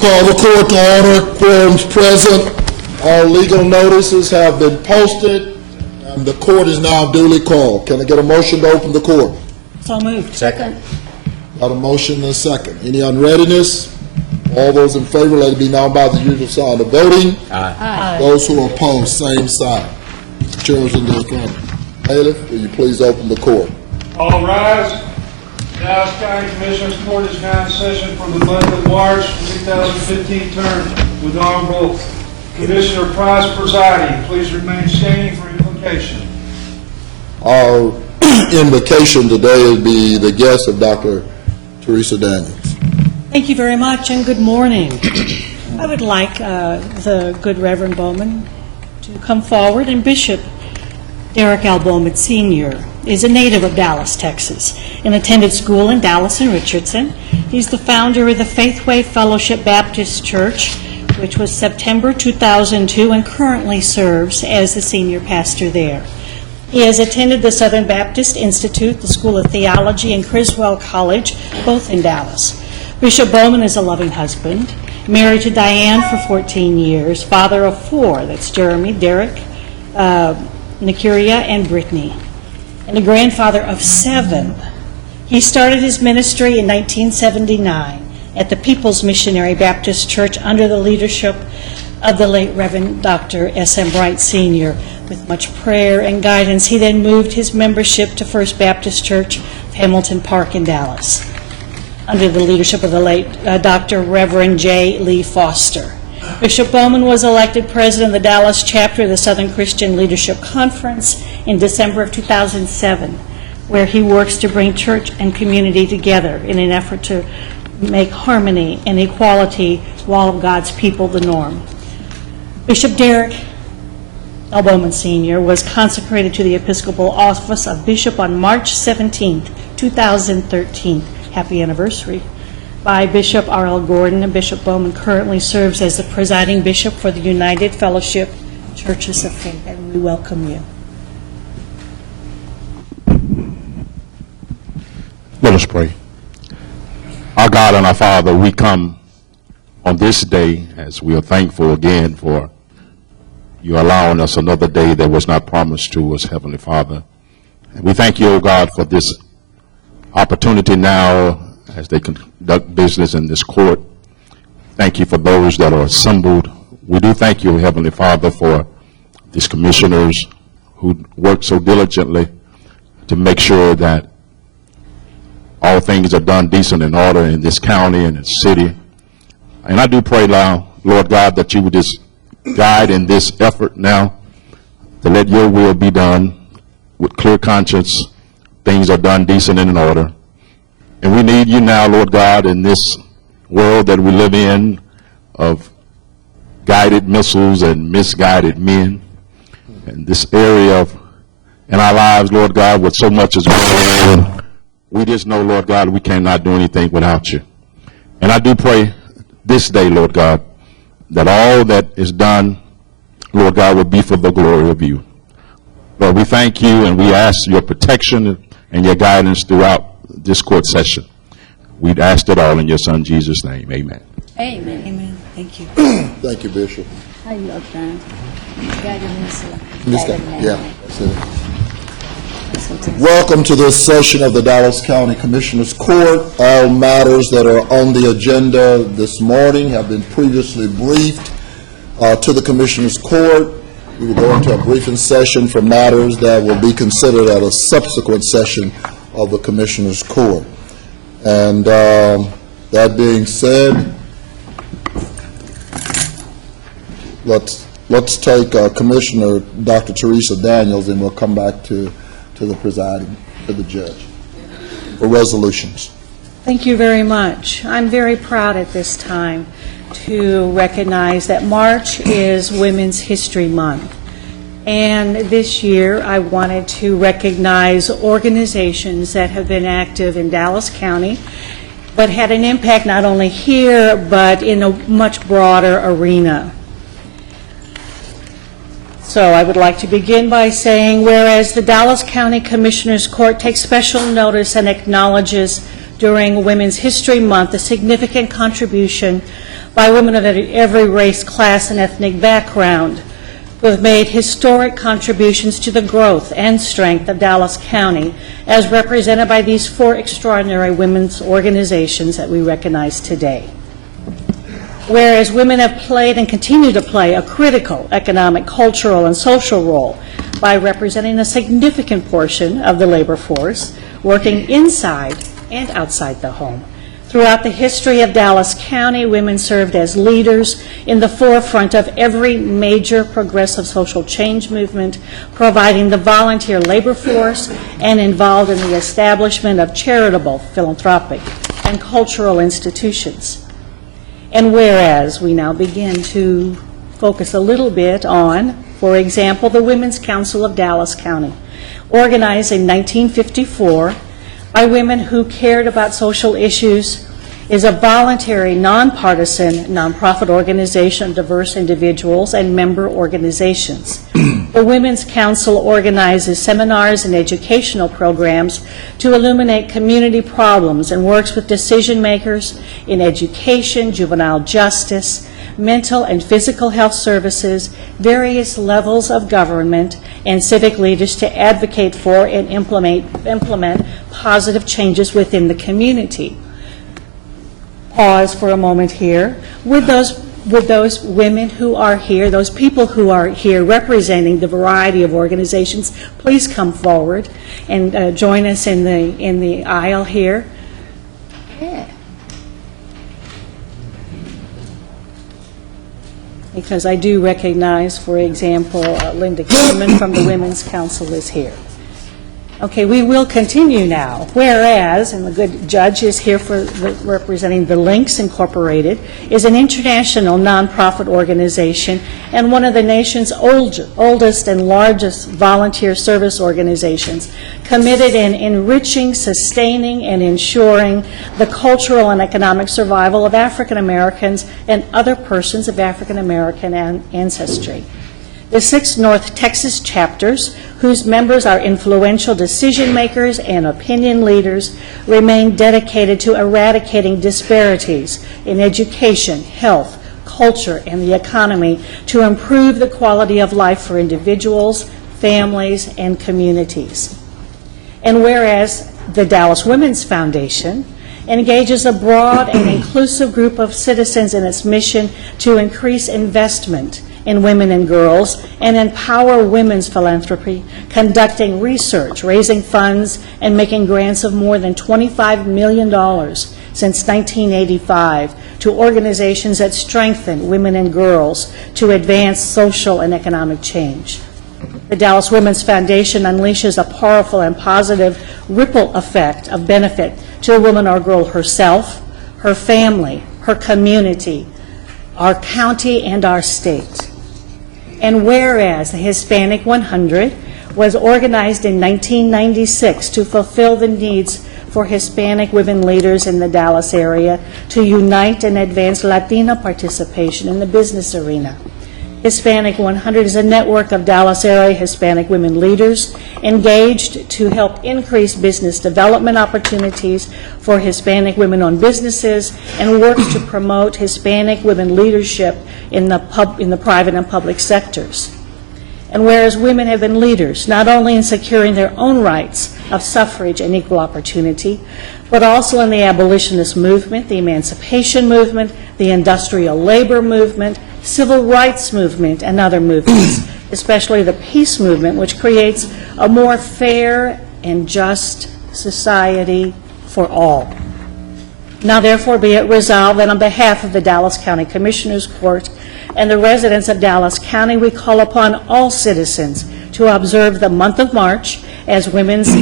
Call the court to order. Quorum's present. All legal notices have been posted, and the court is now duly called. Can I get a motion to open the court? So moved. Second. Got a motion and a second. Any unreadiness? All those in favor, let it be known by the usual sign of voting. Aye. Those who are opposed, same sign. Chairs in this court. Bailiff, will you please open the court? All rise. Dallas County Commissioners Court is now in session for the month of March 2015 term with Honorable Commissioner Price presiding. Please remain standing for invocation. Our invocation today will be the guest of Dr. Teresa Daniels. Thank you very much, and good morning. I would like the good Reverend Bowman to come forward. And Bishop Derek L. Bowman Sr. is a native of Dallas, Texas, and attended school in Dallas and Richardson. He's the founder of the Faithway Fellowship Baptist Church, which was September 2002, and currently serves as the senior pastor there. He has attended the Southern Baptist Institute, the School of Theology, and Criswell College, both in Dallas. Bishop Bowman is a loving husband, married to Diane for 14 years, father of 4, that's Jeremy, Derek, Nicuria, and Brittany, and a grandfather of 7. He started his ministry in 1979 at the People's Missionary Baptist Church under the leadership of the late Reverend Dr. S.M. Bright Sr. With much prayer and guidance, he then moved his membership to First Baptist Church of Hamilton Park in Dallas, under the leadership of the late Dr. Reverend J. Lee Foster. Bishop Bowman was elected president of the Dallas chapter of the Southern Christian Leadership Conference in December of 2007, where he works to bring church and community together in an effort to make harmony and equality to all of God's people the norm. Bishop Derek L. Bowman Sr. was consecrated to the Episcopal office of Bishop on March 17, 2013. Happy anniversary. By Bishop R.L. Gordon, and Bishop Bowman currently serves as the presiding bishop for the United Fellowship Churches of Faith, and we welcome you. Let us pray. Our God and our Father, we come on this day as we are thankful again for you allowing us another day that was not promised to us, Heavenly Father. And we thank you, O God, for this opportunity now as they conduct business in this court. Thank you for those that are assembled. We do thank you, Heavenly Father, for these commissioners who work so diligently to make sure that all things are done decent and order in this county and this city. And I do pray now, Lord God, that you would just guide in this effort now to let your will be done with clear conscience. Things are done decent and in order. And we need you now, Lord God, in this world that we live in of guided missiles and misguided men. And this area of in our lives, Lord God, with so much is going on, we just know, Lord God, we cannot do anything without you. And I do pray this day, Lord God, that all that is done, Lord God, will be for the glory of you. Lord, we thank you and we ask your protection and your guidance throughout this court session. We'd ask it all in your son Jesus' name. Amen. Amen. Amen. Thank you. Thank you, Bishop. How you up, Dan? Yeah, that's it. Welcome to this session of the Dallas County Commissioners Court. All matters that are on the agenda this morning have been previously briefed to the Commissioners Court. We will go into a briefing session for matters that will be considered at a subsequent session of the Commissioners Court. And that being said, let's take Commissioner Dr. Teresa Daniels, and we'll come back to the presiding, to the judge, for resolutions. Thank you very much. I'm very proud at this time to recognize that March is Women's History Month. And this year I wanted to recognize organizations that have been active in Dallas County, but had an impact not only here, but in a much broader arena. So I would like to begin by saying, whereas the Dallas County Commissioners Court takes special notice and acknowledges during Women's History Month the significant contribution by women of every race, class, and ethnic background who have made historic contributions to the growth and strength of Dallas County, as represented by these 4 extraordinary women's organizations that we recognize today. Whereas women have played and continue to play a critical economic, cultural, and social role by representing a significant portion of the labor force, working inside and outside the home. Throughout the history of Dallas County, women served as leaders in the forefront of every major progressive social change movement, providing the volunteer labor force and involved in the establishment of charitable, philanthropic, and cultural institutions. And whereas we now begin to focus a little bit on, for example, the Women's Council of Dallas County, organized in 1954 by women who cared about social issues, is a voluntary, nonpartisan, nonprofit organization of diverse individuals and member organizations. The Women's Council organizes seminars and educational programs to illuminate community problems and works with decision makers in education, juvenile justice, mental and physical health services, various levels of government, and civic leaders to advocate for and implement positive changes within the community. Pause for a moment here. Would those women who are here, those people who are here representing the variety of organizations, please come forward and join us in the aisle here. Yeah. Because I do recognize, for example, Linda Kierman from the Women's Council is here. Okay, we will continue now. Whereas, and the good judge is here for representing the Links Incorporated, is an international nonprofit organization and one of the nation's oldest and largest volunteer service organizations, committed in enriching, sustaining, and ensuring the cultural and economic survival of African Americans and other persons of African American ancestry. The 6 North Texas chapters, whose members are influential decision makers and opinion leaders, remain dedicated to eradicating disparities in education, health, culture, and the economy to improve the quality of life for individuals, families, and communities. And whereas the Dallas Women's Foundation engages a broad and inclusive group of citizens in its mission to increase investment in women and girls and empower women's philanthropy, conducting research, raising funds, and making grants of more than $25 million since 1985 to organizations that strengthen women and girls to advance social and economic change. The Dallas Women's Foundation unleashes a powerful and positive ripple effect of benefit to a woman or girl herself, her family, her community, our county, and our state. And whereas the Hispanic 100 was organized in 1996 to fulfill the needs for Hispanic women leaders in the Dallas area to unite and advance Latina participation in the business arena. Hispanic 100 is a network of Dallas area Hispanic women leaders engaged to help increase business development opportunities for Hispanic women-owned businesses and works to promote Hispanic women leadership in the private and public sectors. And whereas women have been leaders not only in securing their own rights of suffrage and equal opportunity, but also in the abolitionist movement, the emancipation movement, the industrial labor movement, civil rights movement, and other movements, especially the peace movement, which creates a more fair and just society for all. Now therefore be it resolved that on behalf of the Dallas County Commissioners Court and the residents of Dallas County, we call upon all citizens to observe the month of March as Women's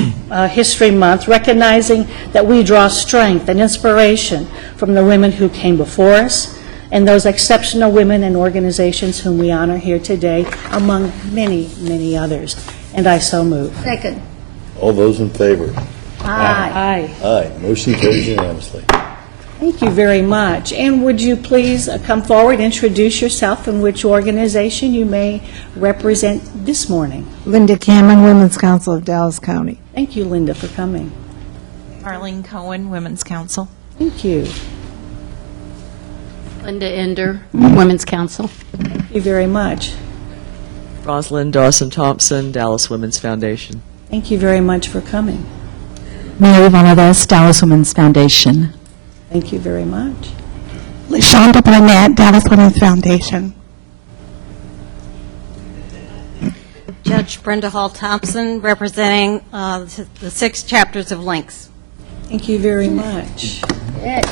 History Month, recognizing that we draw strength and inspiration from the women who came before us and those exceptional women and organizations whom we honor here today, among many, many others. And I so move. Second. All those in favor? Aye. Aye. Aye. Motion carries unanimously. Thank you very much. And would you please come forward, introduce yourself, and which organization you may represent this morning. Linda Cameron, Women's Council of Dallas County. Thank you, Linda, for coming. Arlene Cohen, Women's Council. Thank you. Linda Ender, Women's Council. Thank you very much. Rosalind Dawson Thompson, Dallas Women's Foundation. Thank you very much for coming. Mary Valadez, Dallas Women's Foundation. Thank you very much. LaShonda Barnett, Dallas Women's Foundation. Judge Brenda Hall Thompson, representing the 6 chapters of Links. Thank you very much. Good.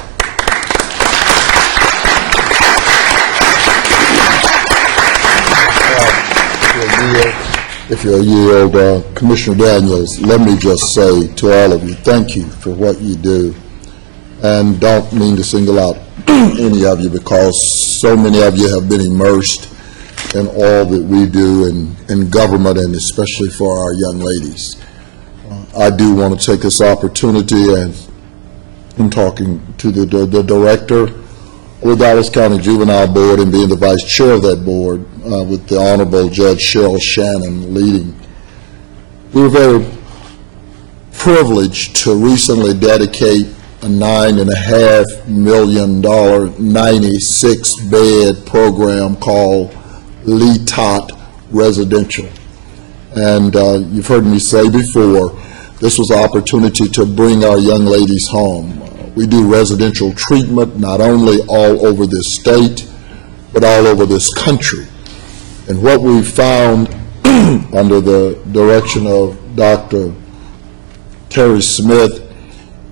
If you'll yield, Commissioner Daniels, let me just say to all of you, thank you for what you do. And don't mean to single out any of you because so many of you have been immersed in all that we do in government and especially for our young ladies. I do want to take this opportunity and in talking to the director of the Dallas County Juvenile Board and being the vice chair of that board with the Honorable Judge Cheryl Shannon leading. We were very privileged to recently dedicate a $9.5 million 96-bed program called Lee Tot Residential. And you've heard me say before, this was an opportunity to bring our young ladies home. We do residential treatment not only all over this state, but all over this country. And what we found under the direction of Dr. Terry Smith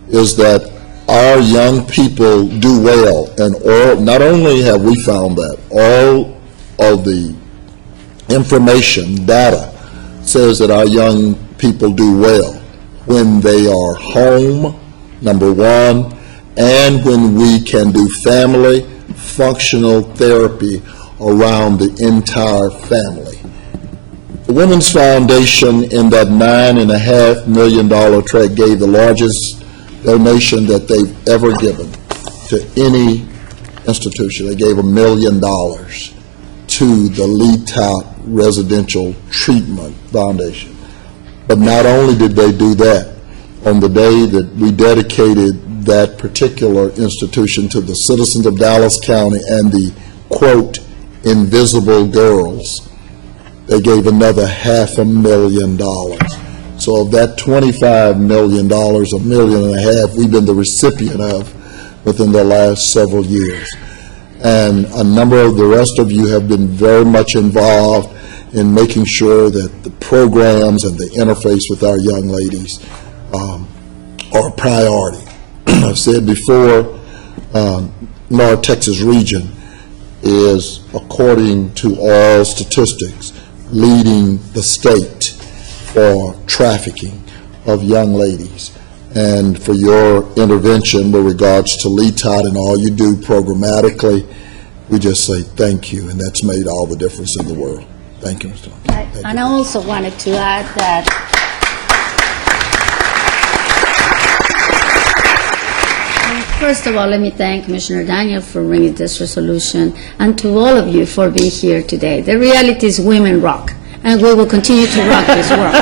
is that our young people do well. And not only have we found that, all of the information, data, says that our young people do well when they are home, number one, and when we can do family functional therapy around the entire family. The Women's Foundation in that $9.5 million track gave the largest donation that they've ever given to any institution. They gave $1 million to the Lee Tot Residential Treatment Foundation. But not only did they do that, on the day that we dedicated that particular institution to the citizens of Dallas County and the, quote, invisible girls, they gave another $500,000. So of that $25 million, $1.5 million we've been the recipient of within the last several years. And a number of the rest of you have been very much involved in making sure that the programs and the interface with our young ladies are a priority. I've said before, North Texas region is, according to all statistics, leading the state for trafficking of young ladies. And for your intervention with regards to Lee Tot and all you do programmatically, we just say thank you, and that's made all the difference in the world. Thank you, Mr. Thank And you. I also wanted to add that first of all, let me thank Commissioner Daniel for bringing this resolution and to all of you for being here today. The reality is women rock, and we will continue to rock this world.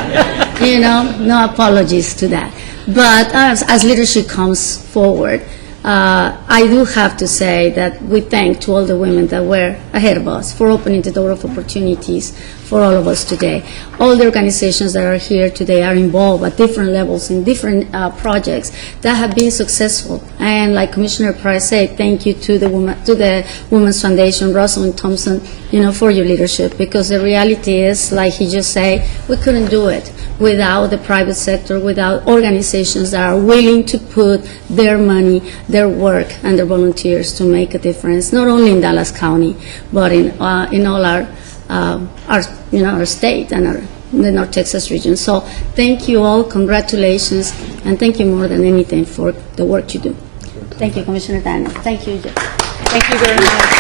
You know, no apologies to that. But as leadership comes forward, I do have to say that we thank to all the women that were ahead of us for opening the door of opportunities for all of us today. All the organizations that are here today are involved at different levels in different projects that have been successful. And like Commissioner Price said, thank you to the Women's Foundation, Rosalind Thompson, you know, for your leadership, because the reality is, like he just said, we couldn't do it without the private sector, without organizations that are willing to put their money, their work, and their volunteers to make a difference, not only in Dallas County, but in all our state and the North Texas region. So thank you all, congratulations, and thank you more than anything for the work you do. Thank you, Commissioner Daniel. Thank you, Jeff. Thank you very much.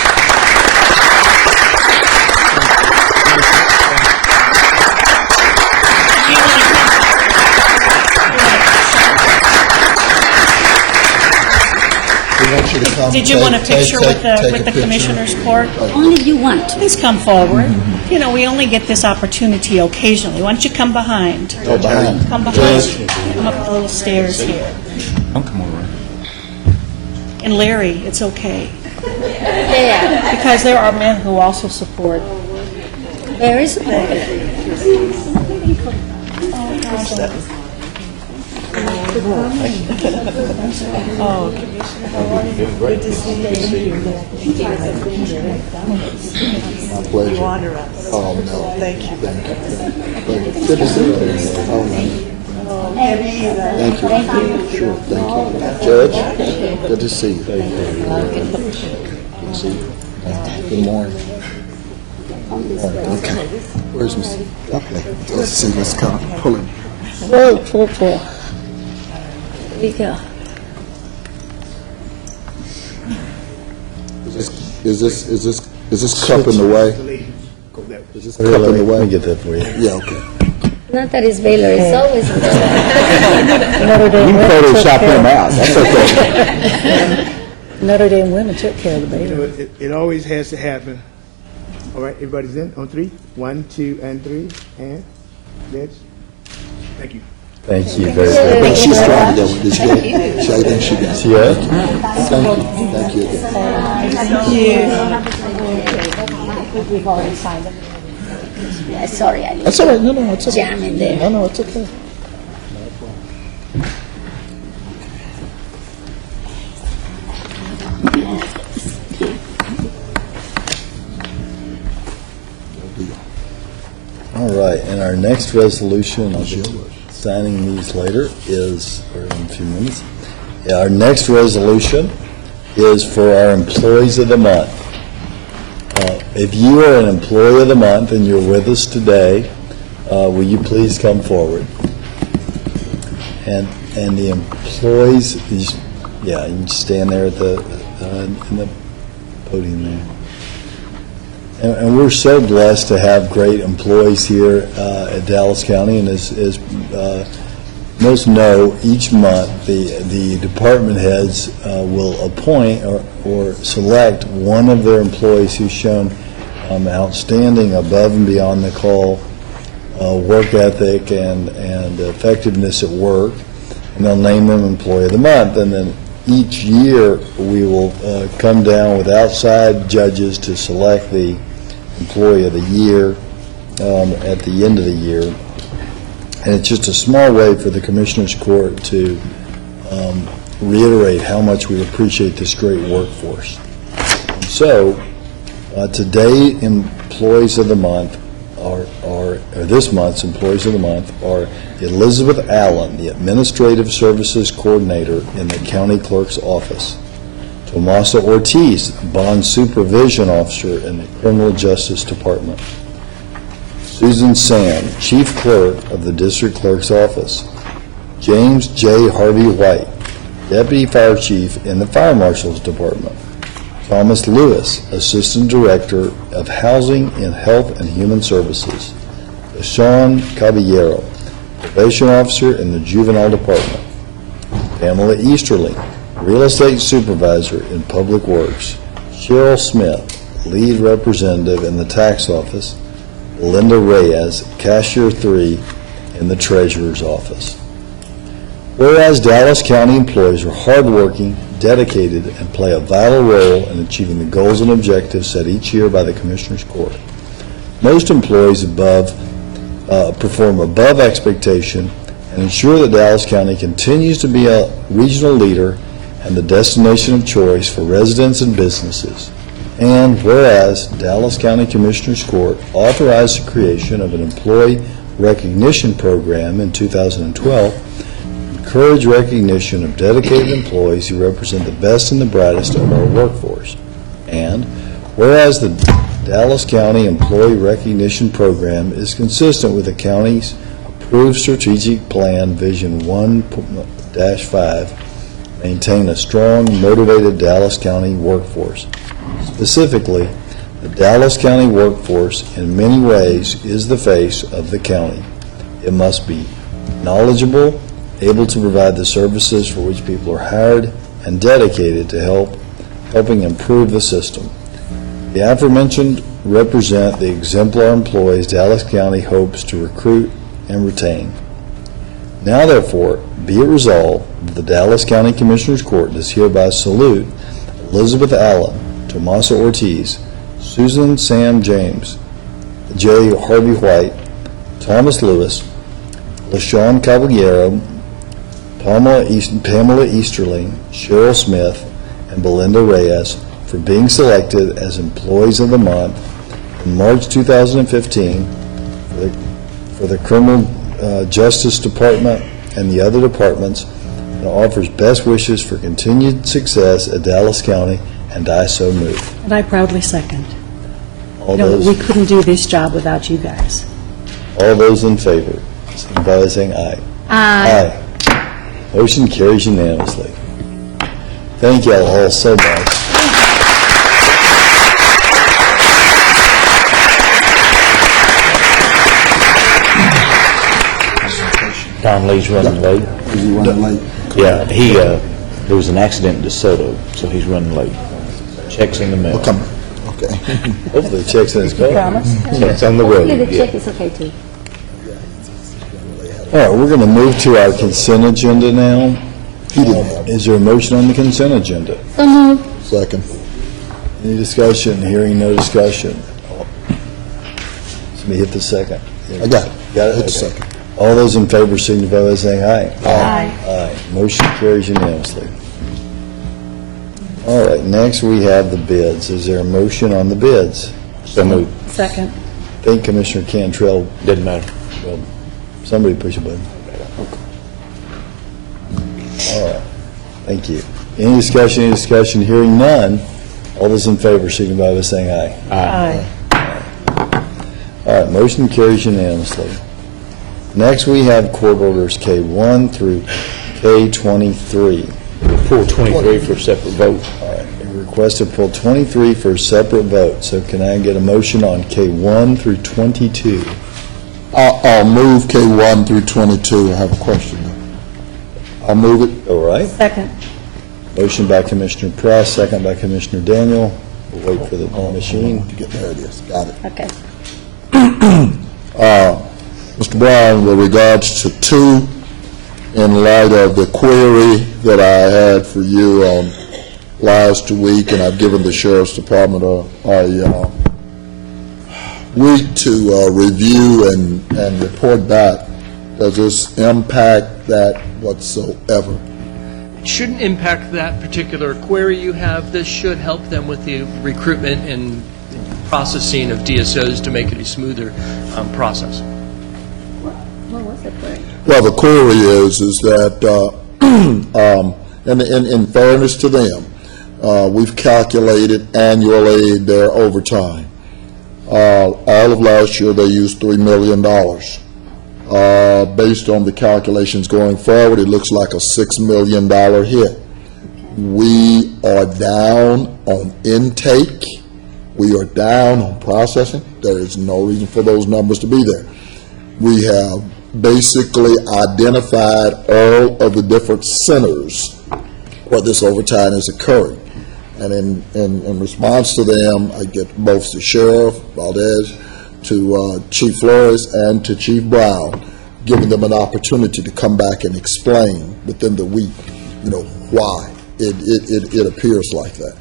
We want you to come. Did you want a take picture with a the picture. Commissioner's court? Only if you want to. Please come forward. You know, we only get this opportunity occasionally. Why don't you come behind? Go behind. Come behind. Come up the little stairs here. Don't come over. And Larry, it's okay. Yeah, Because there are men who also support. very support. My pleasure. You honor us. Oh, no. Thank you. Good to see you. Oh, no. Thank you. Sure, thank you. Judge, good to see you. Good to see you. Good morning. Okay. Where's Miss? Okay. Let's see, let's kind of pull it. Pull. There we go. Is this cup in the way? Is this cup in the Let me way? get that for you. Yeah, okay. Not that it's Baylor, it's always You can Photoshop him out, that's okay. Notre Dame women took care of the baby. You know, it always has to happen. All right, everybody's in on 3. 1, 2, and 3. And let's. Thank you. Thank you very I think much. she's trying to go with this. I think she got it. Yeah? Thank you again. We've already signed them. Yeah, sorry, I That's all right, no, it's okay. jam in there. No, it's okay. All right, and our next resolution, I'll be signing these later, is, or in a few minutes. Yeah, our next resolution is for our Employees of the Month. If you are an Employee of the Month and you're with us today, will you please come forward? And the employees, you can stand there at the, in the podium there. And we're so blessed to have great employees here at Dallas County, and as most know, each month the department heads will appoint or select one of their employees who's shown outstanding above and beyond the call work ethic and effectiveness at work, and they'll name them Employee of the Month. And then each year we will come down with outside judges to select the Employee of the Year at the end of the year. And it's just a small way for the Commissioners Court to reiterate how much we appreciate this great workforce. So today, Employees of the Month or this month's Employees of the Month are Elizabeth Allen, the Administrative Services Coordinator in the County Clerk's Office; Tomasa Ortiz, Bond Supervision Officer in the Criminal Justice Department; Susan Sand, Chief Clerk of the District Clerk's Office; James J. Harvey White, Deputy Fire Chief in the Fire Marshal's Department; Thomas Lewis, Assistant Director of Housing and Health and Human Services; Deshaun Caballero, Probation Officer in the Juvenile Department; Pamela Easterling, Real Estate Supervisor in Public Works; Cheryl Smith, Lead Representative in the Tax Office; Linda Reyes, Cashier 3 in the Treasurer's Office. Whereas Dallas County employees are hardworking, dedicated, and play a vital role in achieving the goals and objectives set each year by the Commissioners Court. Most employees perform above expectation and ensure that Dallas County continues to be a regional leader and the destination of choice for residents and businesses. And whereas Dallas County Commissioners Court authorized the creation of an employee recognition program in 2012 to encourage recognition of dedicated employees who represent the best and the brightest of our workforce. And whereas the Dallas County Employee Recognition Program is consistent with the county's approved strategic plan Vision 1-5, maintain a strong, motivated Dallas County workforce. Specifically, the Dallas County workforce in many ways is the face of the county. It must be knowledgeable, able to provide the services for which people are hired, and dedicated to helping improve the system. The aforementioned represent the exemplar employees Dallas County hopes to recruit and retain. Now therefore, be it resolved that the Dallas County Commissioners Court does hereby salute Elizabeth Allen, Tomasa Ortiz, Susan Sam James, J. Harvey White, Thomas Lewis, LaShawn Caballero, Pamela Easterling, Cheryl Smith, and Belinda Reyes for being selected as Employees of the Month in March 2015 for the Criminal Justice Department and the other departments, and offers best wishes for continued success at Dallas County, and I so move. And I proudly second. All You know, we those, couldn't do this job without you guys. all those in favor, signify by saying aye. Aye. Motion carries unanimously. Thank you all so much. Don Lee's running late. Is he running late? Yeah, there was an accident in DeSoto, so he's running late. Checks in the mail. Come, okay. Hopefully, the check's in his car. Checks on the road. Hopefully the yeah. check is okay too. All right, we're going to move to our consent agenda now. Is there a motion on the consent agenda? So move. Second. Any discussion? Hearing no discussion. Let me hit the second. I got it. Got it? Hit the Okay. second. All those in favor signify by saying aye. Aye. Aye. Motion carries unanimously. All right, next we have the bids. Is there a motion on the bids? So moved. Second. I think Commissioner Cantrell, Didn't matter. well, somebody push a button. All right, thank you. Any discussion, Hearing none. All those in favor signify by saying aye. Aye. All right, motion carries unanimously. Next, we have court orders K1 through K23. Pull 23 for a separate vote. All right, we requested pull 23 for a separate vote, so can I get a motion on K1 through 22? I'll move K1 through 22. I have a question. I'll move it. All right, Second. motion by Commissioner Press, second by Commissioner Daniel. We'll wait for the machine. There it is. Got it. Okay. Mr. Brown, with regards to 2, in light of the query that I had for you last week, and I've given the Sheriff's Department a week to review and report back, does this impact that whatsoever? It shouldn't impact that particular query you have. This should help them with the recruitment and processing of DSOs to make it a smoother process. What was the query? Well, the query is that, in fairness to them, we've calculated annually their overtime. All of last year, they used $3 million. Based on the calculations going forward, it looks like a $6 million hit. We are down on intake. We are down on processing. There is no reason for those numbers to be there. We have basically identified all of the different centers where this overtime is occurring. And in response to them, I get both the Sheriff Valdez, to Chief Flores, and to Chief Brown, giving them an opportunity to come back and explain within the week, why it appears like that.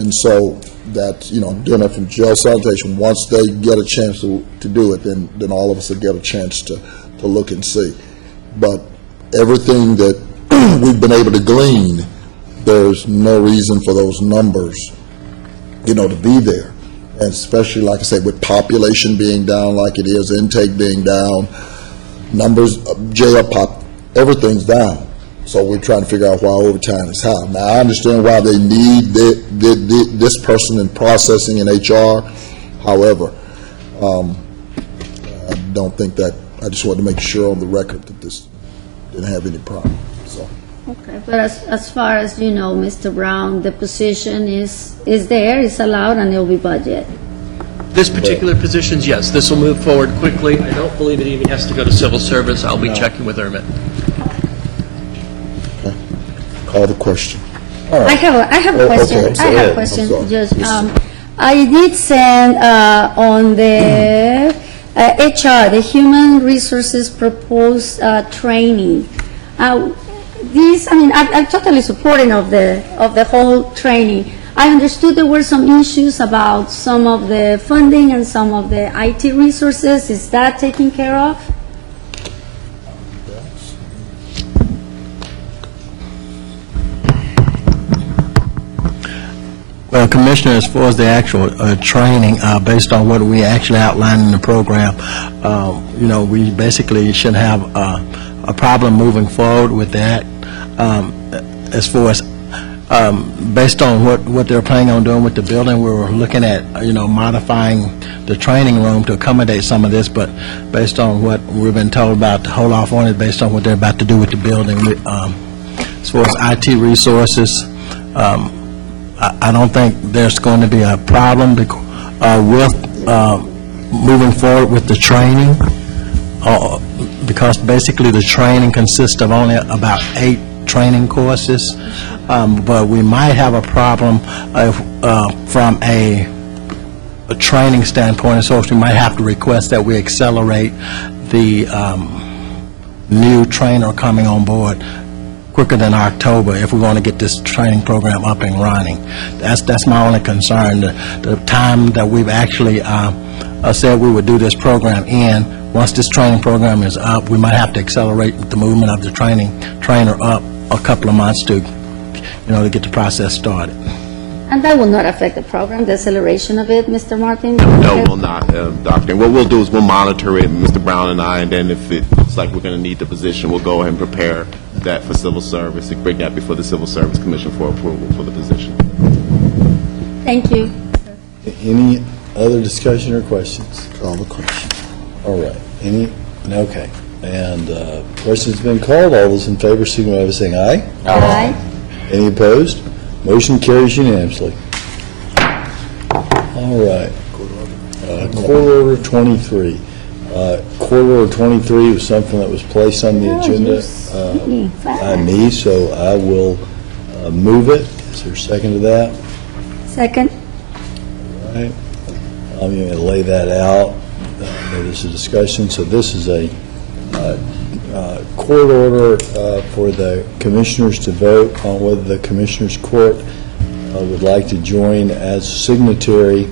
And so that, doing that from jail sanitation, once they get a chance to do it, then all of us will get a chance to look and see. But everything that we've been able to glean, there's no reason for those numbers, to be there. And especially, like I said, with population being down like it is, intake being down, numbers, jail pop, everything's down. So we're trying to figure out why overtime is high. Now, I understand why they need this person in processing in HR. However, I don't think that, I just wanted to make sure on the record that this didn't have any problem, so. Okay, but as far as you know, Mr. Brown, the position is there, it's allowed, and it will be budget. This particular positions, yes, this will move forward quickly. I don't believe it even has to go to civil service. I'll be checking with Ermit. Call the question. I have a question. okay, I have a question. Just, I did send on the HR, the Human Resources proposed training. I'm totally supporting of the whole training. I understood there were some issues about some of the funding and some of the IT resources. Is that taken care of? Well, Commissioner, as far as the actual training, based on what we actually outlined in the program, we basically should have a problem moving forward with that. As far as, based on what they're planning on doing with the building, we were looking at, modifying the training room to accommodate some of this, but based on what we've been told about, to hold off on it based on what they're about to do with the building. As far as IT resources, I don't think there's going to be a problem with moving forward with the training, because basically the training consists of only about 8 training courses, but we might have a problem from a training standpoint, so we might have to request that we accelerate the new trainer coming on board quicker than October if we're going to get this training program up and running. That's my only concern. The time that we've actually said we would do this program in, once this training program is up, we might have to accelerate the movement of the trainer up a couple of months to get the process started. And that will not affect the program, the acceleration of it, Mr. Martin? No, it will not, Doctor. And what we'll do is we'll monitor it, Mr. Brown and I, and then if it looks like we're going to need the position, we'll go ahead and prepare that for civil service and bring that before the Civil Service Commission for approval for the position. Thank you. Any other discussion or questions? Call the question. All right. Okay. And question's been called. All those in favor, signify by saying aye. Aye. Any opposed? Motion carries unanimously. All right. Court Order 23. Court Order 23 was something that was placed on the agenda by me, so I will move it. Is there a second to that? Second. All right. I'm going to lay that out. There's a discussion. So this is a court order for the commissioners to vote on whether the Commissioners Court would like to join as signatory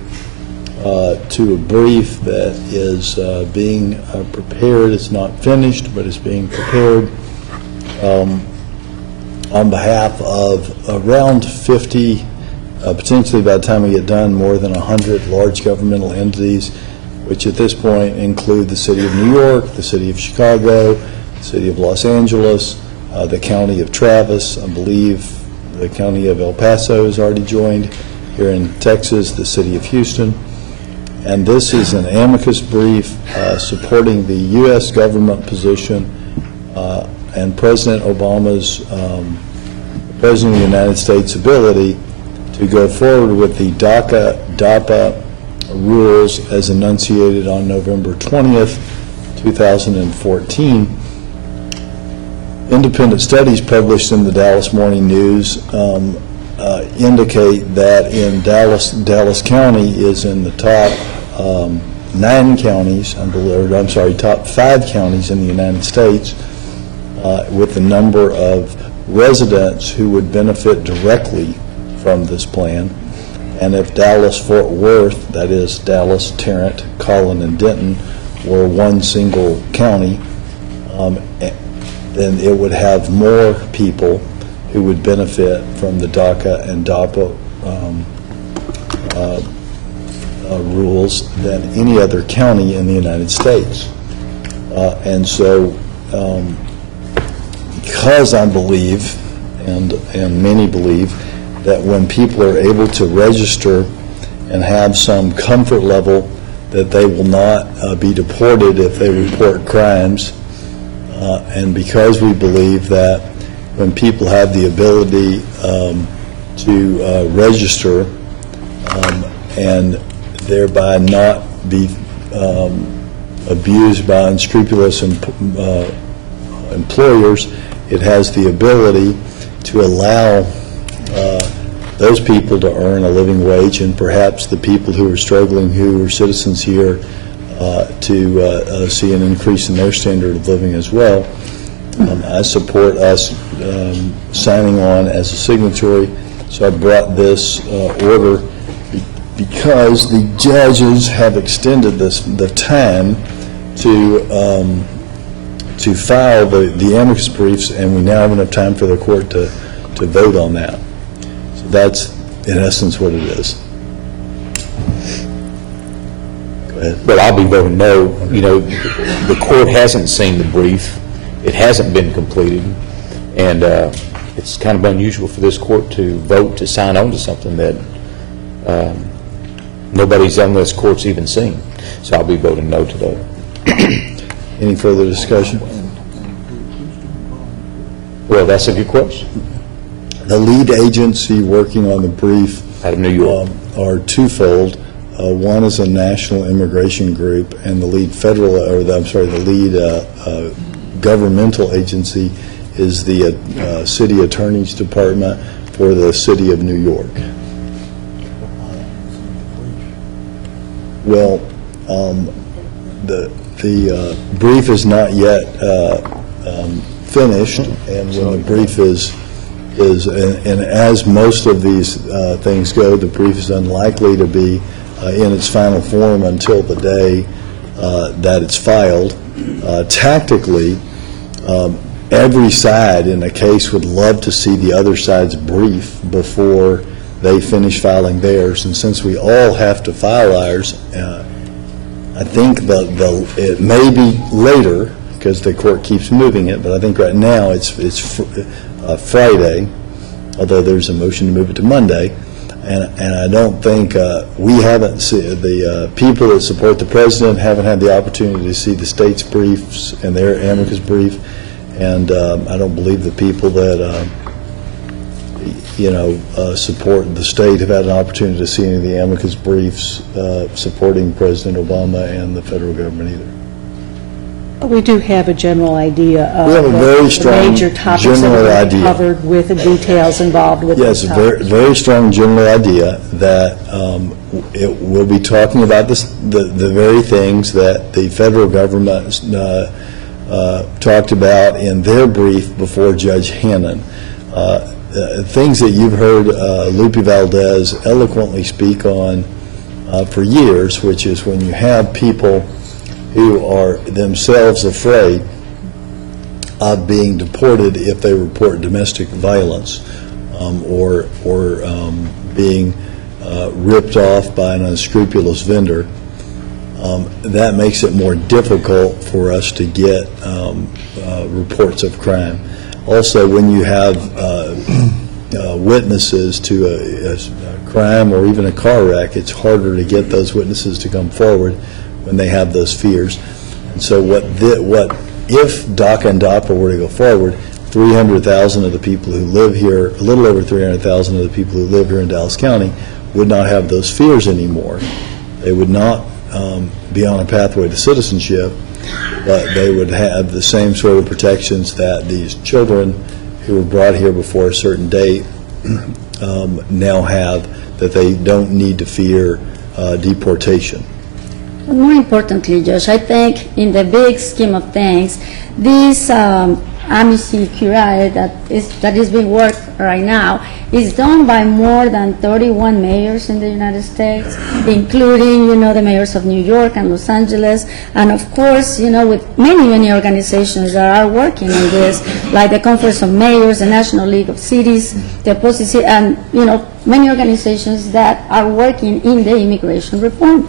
to a brief that is being prepared. It's not finished, but it's being prepared on behalf of around 50, potentially by the time we get done, more than 100 large governmental entities, which at this point include the City of New York, the City of Chicago, the City of Los Angeles, the County of Travis, I believe the County of El Paso has already joined, here in Texas, the City of Houston. And this is an amicus brief supporting the U.S. government position and President Obama's, President of the United States' ability to go forward with the DAPA rules as enunciated on November 20th, 2014. Independent studies published in the Dallas Morning News indicate that in Dallas County is in the top 9 counties, top 5 counties in the United States with the number of residents who would benefit directly from this plan. And if Dallas-Fort Worth, that is Dallas, Tarrant, Collin, and Denton, were one single county, then it would have more people who would benefit from the DACA and DAPA rules than any other county in the United States. And so, because I believe, and many believe, that when people are able to register and have some comfort level that they will not be deported if they report crimes, and because we believe that when people have the ability to register and thereby not be abused by unscrupulous employers, it has the ability to allow those people to earn a living wage, and perhaps the people who are struggling, who are citizens here, to see an increase in their standard of living as well. I support us signing on as a signatory. So I brought this order because the judges have extended the time to file the amicus briefs, and we now have enough time for the court to vote on that. So that's, in essence, what it is. Go ahead. Well, I'll be voting no. You know, the court hasn't seen the brief. It hasn't been completed, and it's kind of unusual for this court to vote to sign on to something that nobody's on this court's even seen. So I'll be voting no today. Any further discussion? Well, that's a good question. The lead agency working on the brief Out of New York. Are twofold. One is a national immigration group, and the lead governmental agency is the City Attorney's Department for the City of New York. Well, the brief is not yet finished, and when the brief is and as most of these things go, the brief is unlikely to be in its final form until the day that it's filed. Tactically, every side in a case would love to see the other side's brief before they finish filing theirs, and since we all have to file ours, I think it may be later because the court keeps moving it, but I think right now it's Friday, although there's a motion to move it to Monday, and I don't think we haven't seen the people that support the president haven't had the opportunity to see the state's briefs and their amicus brief, and I don't believe the people that support the state have had an opportunity to see any of the amicus briefs supporting President Obama and the federal government either. We do have a general idea of We have a very the strong major topics that general are idea. covered with the details involved with Yes, those a topics. very strong general idea that we'll be talking about the very things that the federal government talked about in their brief before Judge Hannon. Things that you've heard Lupe Valdez eloquently speak on for years, which is when you have people who are themselves afraid of being deported if they report domestic violence or being ripped off by an unscrupulous vendor, that makes it more difficult for us to get reports of crime. Also, when you have witnesses to a crime or even a car wreck, it's harder to get those witnesses to come forward when they have those fears. And so what if DACA and DAPA were to go forward, 300,000 of the people who live here, a little over 300,000 of the people who live here in Dallas County would not have those fears anymore. They would not be on a pathway to citizenship, but they would have the same sort of protections that these children who were brought here before a certain date now have, that they don't need to fear deportation. But more importantly, Josh, I think in the big scheme of things, this amici curiae that is being worked right now is done by more than 31 mayors in the United States, including, the mayors of New York and Los Angeles, and of course, with many organizations that are working on this, like the Conference of Mayors, the National League of Cities, the Opposite, and, many organizations that are working in the immigration reform.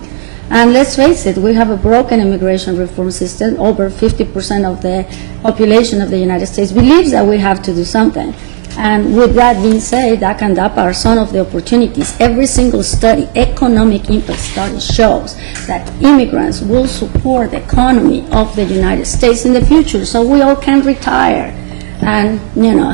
And let's face it, we have a broken immigration reform system. Over 50% of the population of the United States believes that we have to do something. And with that being said, DACA and DAPA are some of the opportunities. Every single study, economic impact study, shows that immigrants will support the economy of the United States in the future, so we all can retire and,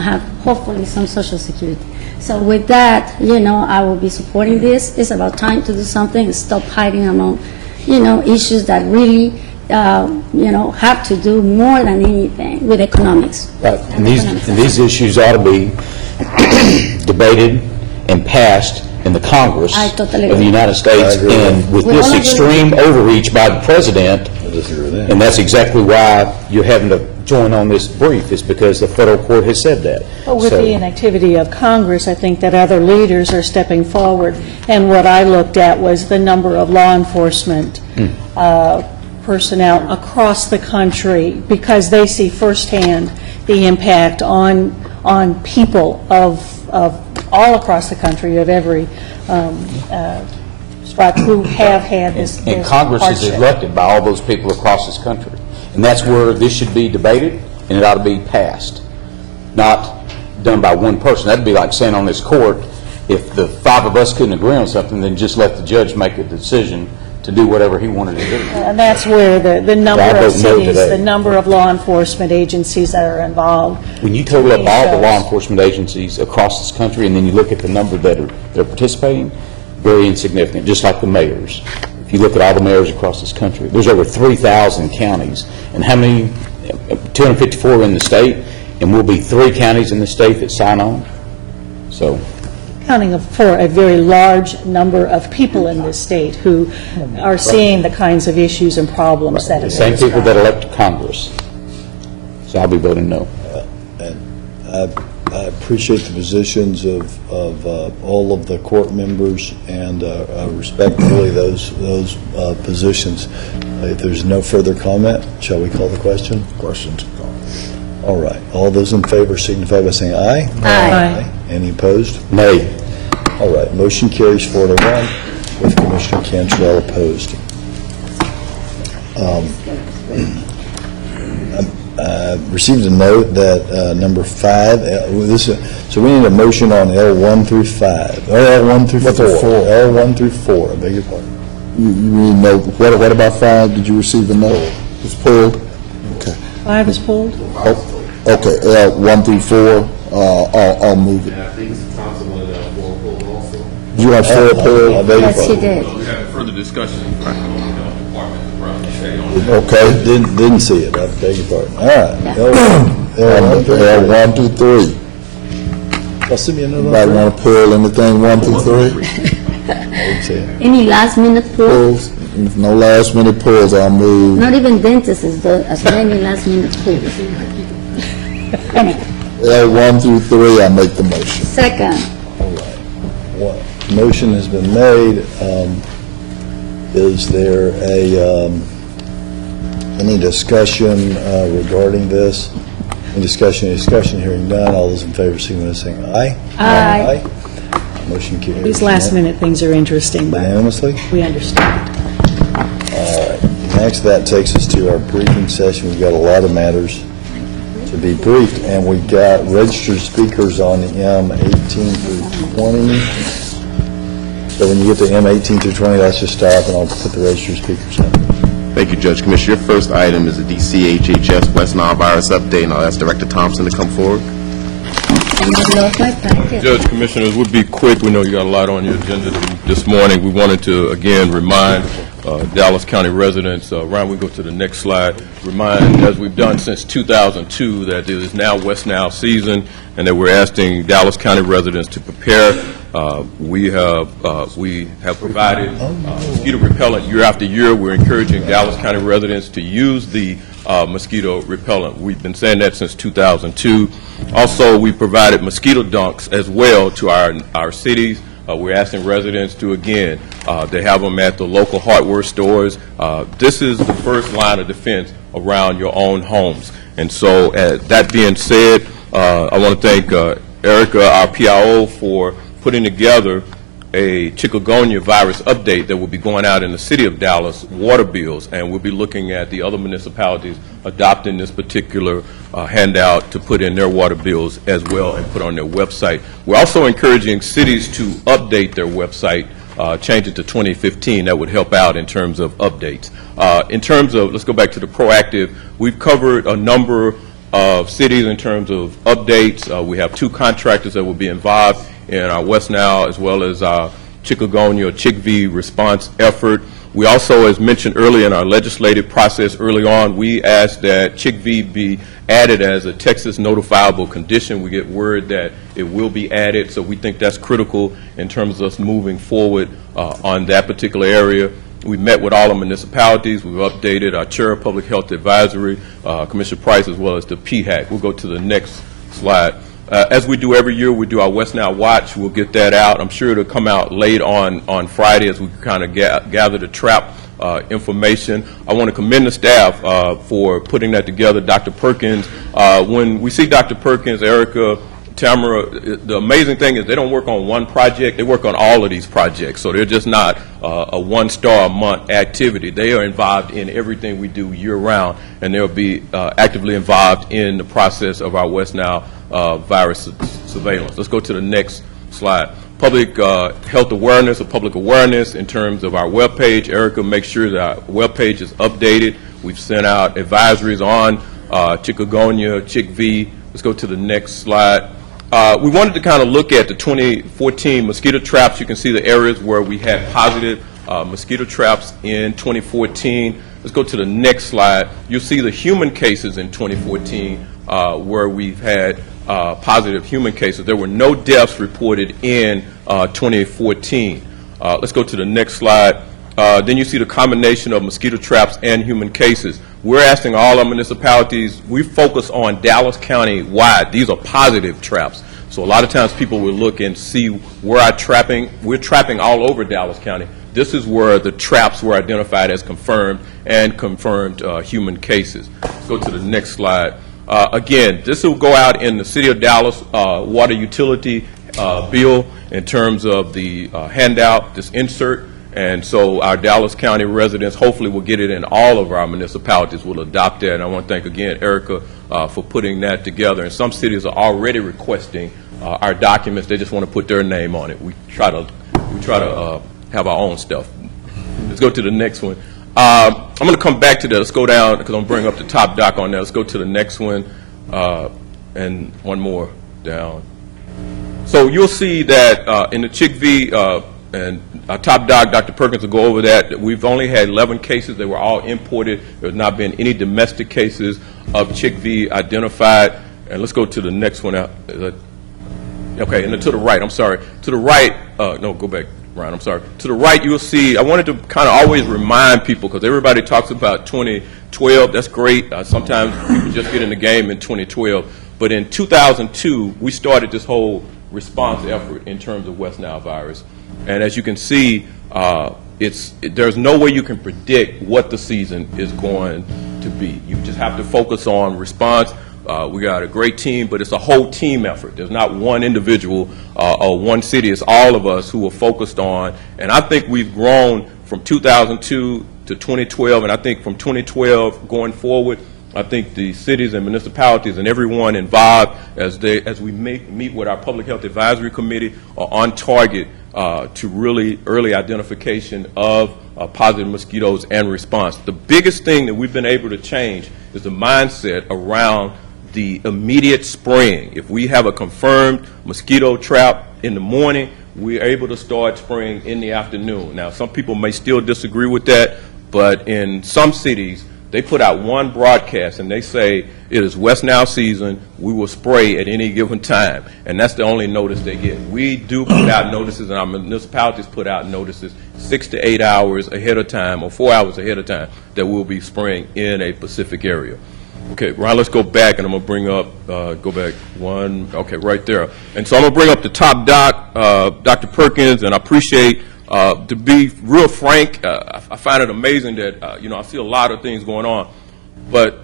have hopefully some Social Security. So with that, I will be supporting this. It's about time to do something and stop hiding among, issues that really, have to do more than anything with economics. Right, and these issues ought to be debated and passed in the Congress I totally of the agree. United States, and with We this all agree. extreme overreach by the president, disagree with that. And that's exactly why you're having to join on this brief, is because the federal court has said that. But with So- the inactivity of Congress, I think that other leaders are stepping forward. And what I looked at was the number of law enforcement personnel across the country, because they see firsthand the impact on people of all across the country, of every stripe, who have had this And Congress is hardship. elected by all those people across this country. And that's where this should be debated, and it ought to be passed, not done by one person. That'd be like saying on this court, if the five of us couldn't agree on something, then just let the judge make a decision to do whatever he wanted to do. And that's where the number I of vote no cities, today. the number of law enforcement agencies that are involved. When you total up all the shows. law enforcement agencies across this country, and then you look at the number that are participating, very insignificant, just like the mayors. If you look at all the mayors across this country, there's over 3,000 counties, and how many, 254 in the state, and we'll be 3 counties in the state that sign on. So, Counting for a very large number of people in this state who are seeing the kinds of issues and problems that the have same been people that described. elect Congress. So I'll be voting no. And I appreciate the positions of all of the court members, and respectfully those positions. If there's no further comment, shall we call the question? Questions? All right. All those in favor signify by saying aye. Aye. Any opposed? Nay. All right. Motion carries 4-1 with Commissioner Cantrell opposed. I received a note that number 5, so we need a motion on L1 through 5, or L1 through 4. L1 through 4, I beg your pardon. You need no, what about 5? Did you receive the note? It's pulled? Okay. 5 is pulled? Okay, L1 through 4, I'll move it. You have 4 pulled? I beg your Yes, he pardon. did. Further discussion. Okay. Didn't see it, I beg your pardon. All right. L1 through 4. L1 through 3. Well, send me another Anybody one. want to pull anything 1 through 3? I didn't see it. Any last minute pull? Pulls? If no last minute pulls, I'll move Not even dentists is as many last minute pulls. L1 through 3, I make the motion. Second. All right. What motion has been made? Is there any discussion regarding this? Any discussion, hearing none. All those in favor, signify by saying aye. Aye. Motion carries. These last-minute things are interesting, but Unanimously? we understand. All right. Next, that takes us to our briefing session. We've got a lot of matters to be briefed, and we've got registered speakers on M18 through 20. So when you get to M18 through 20, let's just stop, and I'll put the registered speakers in. Thank you, Judge Commissioner. Your first item is the DCHHS West Nile virus update, and I'll ask Director Thompson to come forward. And I love my packet. Judge, Commissioners, we'll be quick. We know you got a lot on your agenda this morning. We wanted to, again, remind Dallas County residents, Ryan, we go to the next slide, remind, as we've done since 2002, that it is now West Nile season, and that we're asking Dallas County residents to prepare. We have provided mosquito repellent year after year. We're encouraging Dallas County residents to use the mosquito repellent. We've been saying that since 2002. Also, we provided mosquito dunks as well to our cities. We're asking residents to, again, they have them at the local hardware stores. This is the first line of defense around your own homes. And so, that being said, I want to thank Erica, our PIO, for putting together a chikungunya virus update that will be going out in the city of Dallas water bills, and we'll be looking at the other municipalities adopting this particular handout to put in their water bills as well and put on their website. We're also encouraging cities to update their website, change it to 2015. That would help out in terms of updates. In terms of, let's go back to the proactive, we've covered a number of cities in terms of updates. We have 2 contractors that will be involved in our West Nile as well as our chikungunya or CHIKV response effort. We also, as mentioned earlier in our legislative process early on, we asked that CHIKV be added as a Texas notifiable condition. We get word that it will be added, so we think that's critical in terms of us moving forward on that particular area. We met with all the municipalities. We've updated our Chair of Public Health Advisory, Commissioner Price, as well as the PHAC. We'll go to the next slide. As we do every year, we do our West Nile Watch. We'll get that out. I'm sure it'll come out late on Friday as we kind of gather the trap information. I want to commend the staff for putting that together. Dr. Perkins, when we see Dr. Perkins, Erica, Tamara, the amazing thing is they don't work on one project, they work on all of these projects. So they're just not a one-star-a-month activity. They are involved in everything we do year-round, and they'll be actively involved in the process of our West Nile virus surveillance. Let's go to the next slide. Public health awareness or public awareness in terms of our webpage. Erica makes sure that our webpage is updated. We've sent out advisories on chikungunya, CHIKV. Let's go to the next slide. We wanted to kind of look at the 2014 mosquito traps. You can see the areas where we had positive mosquito traps in 2014. Let's go to the next slide. You'll see the human cases in 2014 where we've had positive human cases. There were no deaths reported in 2014. Let's go to the next slide. Then you see the combination of mosquito traps and human cases. We're asking all our municipalities, we focus on Dallas County wide. These are positive traps. So a lot of times people will look and see where we're trapping all over Dallas County. This is where the traps were identified as confirmed and confirmed human cases. Let's go to the next slide. Again, this will go out in the City of Dallas water utility bill in terms of the handout, this insert. And so our Dallas County residents hopefully will get it in all of our municipalities will adopt that. And I want to thank again Erica for putting that together. And some cities are already requesting our documents. They just want to put their name on it. We try to have our own stuff. Let's go to the next one. I'm going to come back to that. Let's go down because I'm going to bring up the top doc on that. Let's go to the next one and one more down. So you'll see that in the CHIKV and our top doc, Dr. Perkins, will go over that. We've only had 11 cases. They were all imported. There's not been any domestic cases of CHIKV identified. And let's go to the next one. Okay, and to the right, I'm sorry. To the right, no, go back, Ryan, I'm sorry. To the right, you'll see, I wanted to kind of always remind people, because everybody talks about 2012. That's great. Sometimes people just get in the game in 2012. But in 2002, we started this whole response effort in terms of West Nile virus. And as you can see, there's no way you can predict what the season is going to be. You just have to focus on response. We got a great team, but it's a whole team effort. There's not one individual or one city. It's all of us who are focused on. And I think we've grown from 2002 to 2012, and I think from 2012 going forward, I think the cities and municipalities and everyone involved as we meet with our Public Health Advisory Committee are on target to really early identification of positive mosquitoes and response. The biggest thing that we've been able to change is the mindset around the immediate spraying. If we have a confirmed mosquito trap in the morning, we're able to start spraying in the afternoon. Now, some people may still disagree with that, but in some cities, they put out one broadcast and they say it is West Nile season, we will spray at any given time. And that's the only notice they get. We do put out notices, and our municipalities put out notices 6 to 8 hours ahead of time or 4 hours ahead of time that we'll be spraying in a specific area. Okay, Ron, let's go back, and I'm going to bring up, go back one, okay, right there. And so I'm going to bring up the top doc, Dr. Perkins, and I appreciate to be real frank, I find it amazing that, I see a lot of things going on. But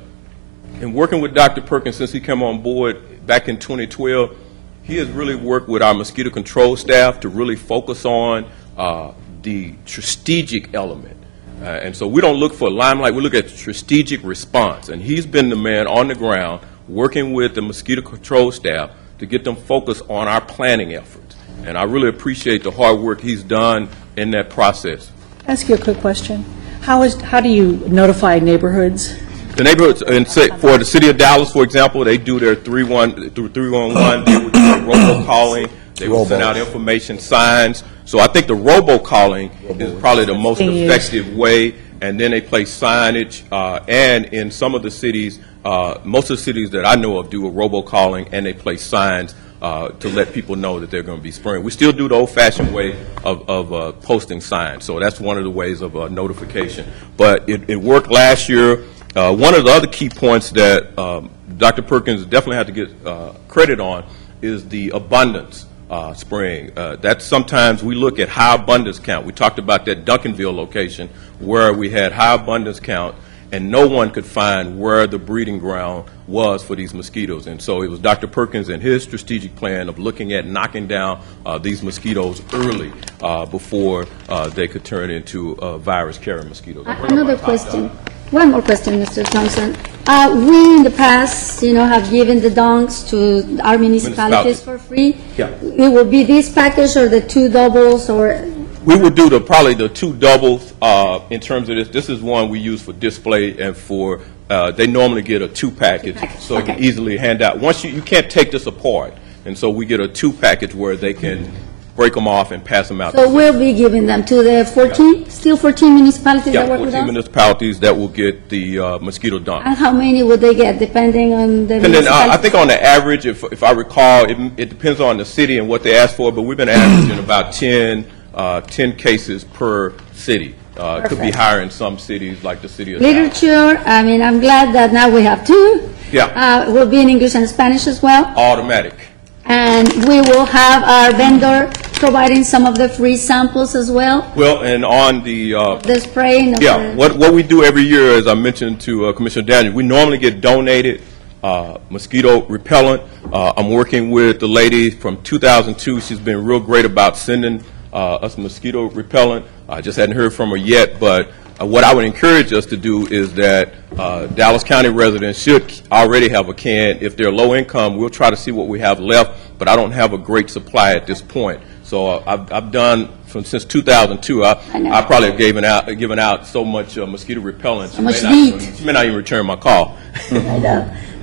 in working with Dr. Perkins since he came on board back in 2012, he has really worked with our mosquito control staff to really focus on the strategic element. And so we don't look for limelight, we look at strategic response. And he's been the man on the ground working with the mosquito control staff to get them focused on our planning efforts. And I really appreciate the hard work he's done in that process. Ask you a quick question. How do you notify neighborhoods? The neighborhoods, for the City of Dallas, for example, they do their 311, they would do robocalling, they will send out information, signs. So I think the robocalling is probably the most effective way, and then they place signage, and in some of the cities, most of the cities that I know of do a robocalling, and they place signs to let people know that they're going to be spraying. We still do the old-fashioned way of posting signs, so that's one of the ways of notification. But it worked last year. One of the other key points that Dr. Perkins definitely had to get credit on is the abundance spraying. That's sometimes we look at high abundance count. We talked about that Duncanville location where we had high abundance count, and no one could find where the breeding ground was for these mosquitoes. And so it was Dr. Perkins and his strategic plan of looking at knocking down these mosquitoes early before they could turn into virus-carrying mosquitoes. Another question. One more question, Mr. Thompson. We in the past, have given the donks to our municipalities for free. Yeah. It will be this package or the 2 doubles or? We would do probably the 2 doubles in terms of this. This is one we use for display and for, they normally get a 2 package, so it can easily hand out. Once you can't take this apart, and so we get a 2 package where they can break them off and pass them out. So we'll be giving them to the 14, still 14 municipalities that work with us? 14 municipalities that will get the mosquito dunk. And how many would they get, depending on the And then municipality? I think on the average, if I recall, it depends on the city and what they ask for, but we've been averaging about 10 cases per city. It could be higher in some cities, like the city of Literature, I'm glad that now we have 2. Yeah. Will be in English and Spanish as well. Automatic. And we will have our vendor providing some of the free samples as well, Well, and on the the spraying of yeah, the... what we do every year, as I mentioned to Commissioner Daniel, we normally get donated mosquito repellent. I'm working with the lady from 2002. She's been real great about sending us mosquito repellent. I just hadn't heard from her yet, but what I would encourage us to do is that Dallas County residents should already have a can. If they're low income, we'll try to see what we have left, but I don't have a great supply at this point. So I've done since 2002. I probably have given out so much mosquito repellent. So much heat. She may not even return my call.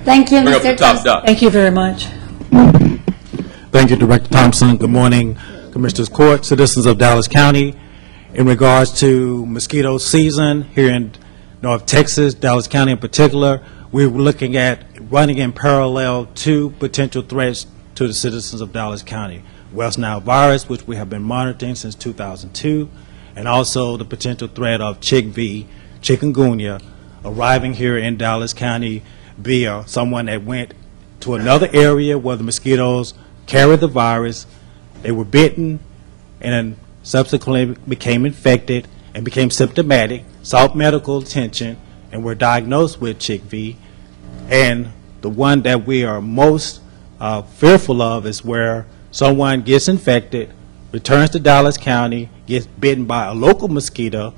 Thank you, Bring up the Mr. top Thompson. dot. Thank you very much. Thank you, Director Thompson. Good morning, Commissioners Court, citizens of Dallas County. In regards to mosquito season here in North Texas, Dallas County in particular, we're looking at running in parallel 2 potential threats to the citizens of Dallas County. West Nile virus, which we have been monitoring since 2002, and also the potential threat of CHIKV, chikungunya, arriving here in Dallas County via someone that went to another area where the mosquitoes carried the virus. They were bitten and then subsequently became infected and became symptomatic, sought medical attention, and were diagnosed with CHIKV. And the one that we are most fearful of is where someone gets infected, returns to Dallas County, gets bitten by a local mosquito,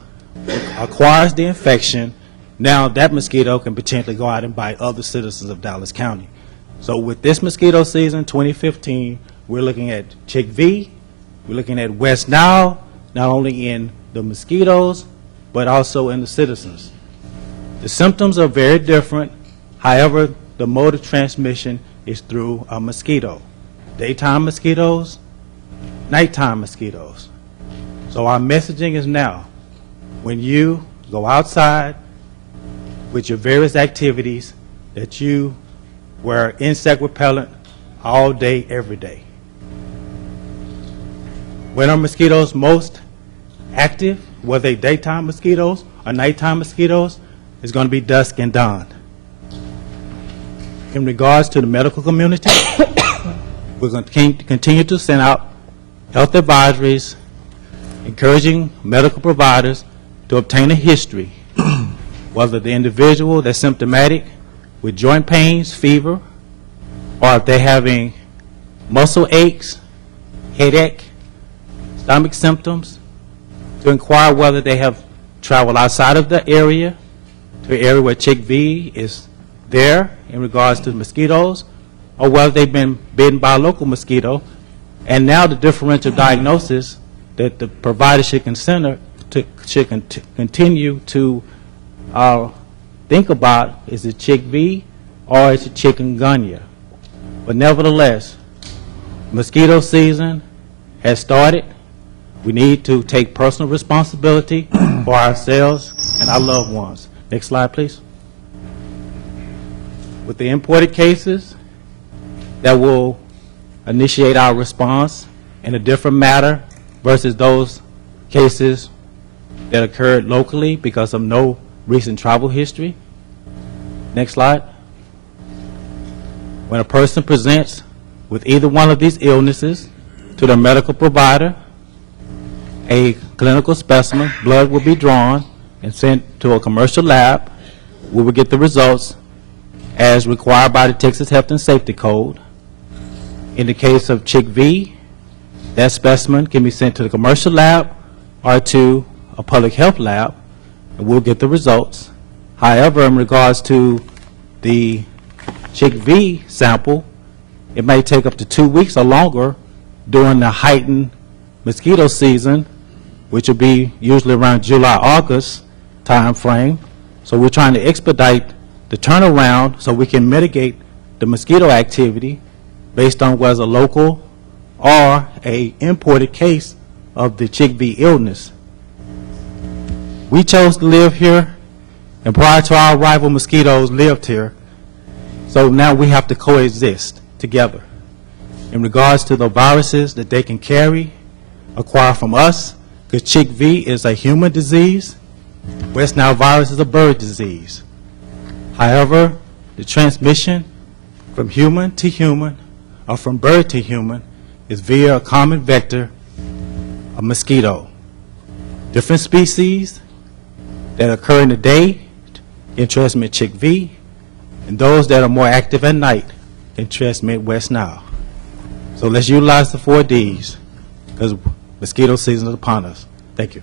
acquires the infection. Now that mosquito can potentially go out and bite other citizens of Dallas County. So with this mosquito season, 2015, we're looking at CHIKV, we're looking at West Nile, not only in the mosquitoes, but also in the citizens. The symptoms are very different. However, the mode of transmission is through a mosquito. Daytime mosquitoes, nighttime mosquitoes. So our messaging is now, when you go outside with your various activities, that you wear insect repellent all day, every day. When are mosquitoes most active, whether they daytime mosquitoes or nighttime mosquitoes, is going to be dusk and dawn. In regards to the medical community, we're going to continue to send out health advisories, encouraging medical providers to obtain a history, whether the individual that's symptomatic with joint pains, fever, or if they're having muscle aches, headache, stomach symptoms, to inquire whether they have traveled outside of the area, to an area where CHIKV is there in regards to mosquitoes, or whether they've been bitten by a local mosquito. And now the differential diagnosis that the provider should continue to think about is it CHIKV or is it chikungunya. But nevertheless, mosquito season has started. We need to take personal responsibility for ourselves and our loved ones. Next slide, please. With the imported cases that will initiate our response in a different matter versus those cases that occurred locally because of no recent travel history. Next slide. When a person presents with either one of these illnesses to their medical provider, a clinical specimen, blood will be drawn and sent to a commercial lab. We will get the results as required by the Texas Health and Safety Code. In the case of CHIC-V, that specimen can be sent to the commercial lab or to a public health lab, and we'll get the results. However, in regards to the CHIC-V sample, it may take up to 2 weeks or longer during the heightened mosquito season, which will be usually around July, August time frame. So we're trying to expedite the turnaround so we can mitigate the mosquito activity based on whether a local or a imported case of the CHIC-V illness. We chose to live here, and prior to our arrival, mosquitoes lived here. So now we have to coexist together. In regards to the viruses that they can carry, acquire from us, because CHIC-V is a human disease, West Nile virus is a bird disease. However, the transmission from human to human or from bird to human is via a common vector, a mosquito. Different species that occur in the day can transmit CHIC-V, and those that are more active at night can transmit West Nile. So let's utilize the 4 Ds because mosquito season is upon us. Thank you.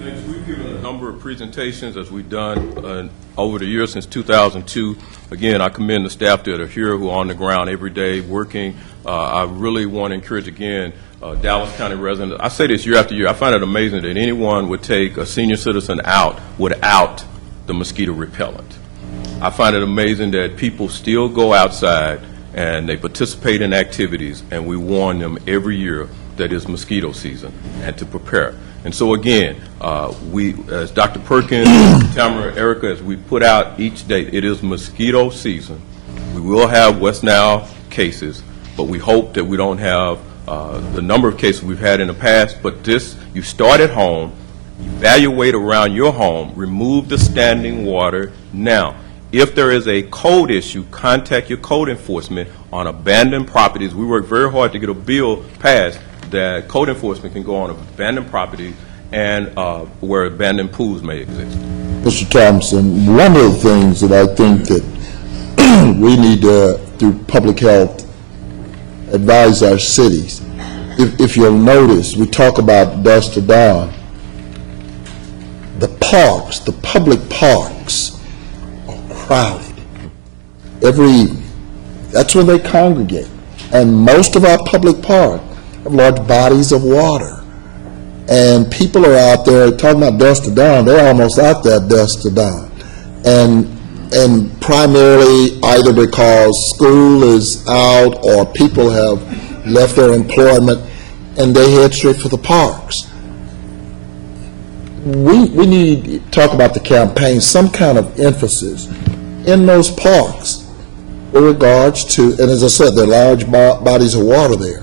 Thanks. We've given a number of presentations as we've done over the years since 2002. Again, I commend the staff that are here who are on the ground every day working. I really want to encourage again Dallas County residents. I say this year after year. I find it amazing that anyone would take a senior citizen out without the mosquito repellent. I find it amazing that people still go outside and they participate in activities, and we warn them every year that it's mosquito season and to prepare. And so again, we, as Dr. Perkins, Tamara, Erica, as we put out each day, it is mosquito season. We will have West Nile cases, but we hope that we don't have the number of cases we've had in the past. But this, you start at home, evaluate around your home, remove the standing water now. If there is a code issue, contact your code enforcement on abandoned properties. We work very hard to get a bill passed that code enforcement can go on abandoned properties and where abandoned pools may exist. Mr. Thompson, one of the things that I think that we need to, through public health, advise our cities. If you'll notice, we talk about dusk to dawn. The parks, the public parks, crowded every evening. That's when they congregate. And most of our public parks have large bodies of water. And people are out there talking about dusk to dawn. They're almost out there dusk to dawn. And primarily either because school is out or people have left their employment and they head straight for the parks. We need to talk about the campaign, some kind of emphasis in those parks with regards to, and as I said, there are large bodies of water there.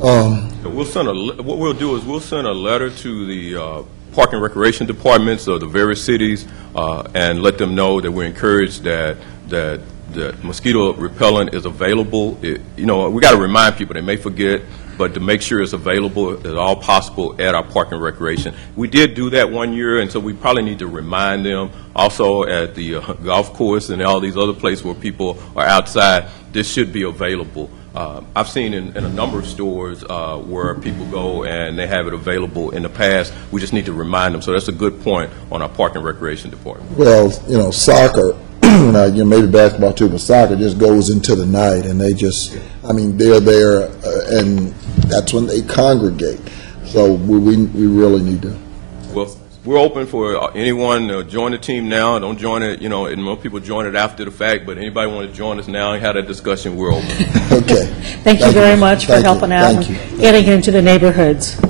We'll send what we'll do is we'll send a letter to the Park and Recreation departments of the various cities and let them know that we're encouraged that mosquito repellent is available. You know, we got to remind people, they may forget, but to make sure it's available as all possible at our Park and Recreation. We did do that one year, and so we probably need to remind them. Also at the golf course and all these other places where people are outside, this should be available. I've seen in a number of stores where people go and they have it available in the past. We just need to remind them. So that's a good point on our Park and Recreation department. Well, you know, soccer, maybe basketball too, but soccer just goes into the night, and they just, I mean, they're there, and that's when they congregate. So we really need to. Well, we're open for anyone to join the team now. Don't join it, you know, and most people join it after the fact, but anybody want to join us now and have that discussion, we're open. Okay. Thank you very much for helping out and getting into the neighborhoods.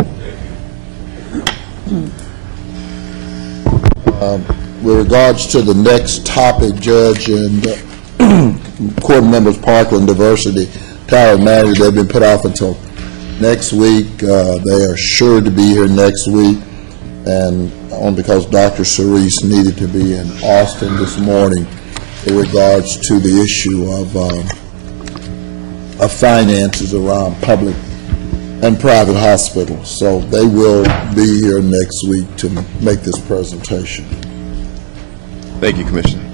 With regards to the next topic, Judge, and Court Members Parkland Diversity, Tyler and Manny, they've been put off until next week. They are sure to be here next week, and only because Dr. Cerise needed to be in Austin this morning in regards to the issue of finances around public and private hospitals. So they will be here next week to make this presentation. Thank you, Commissioner.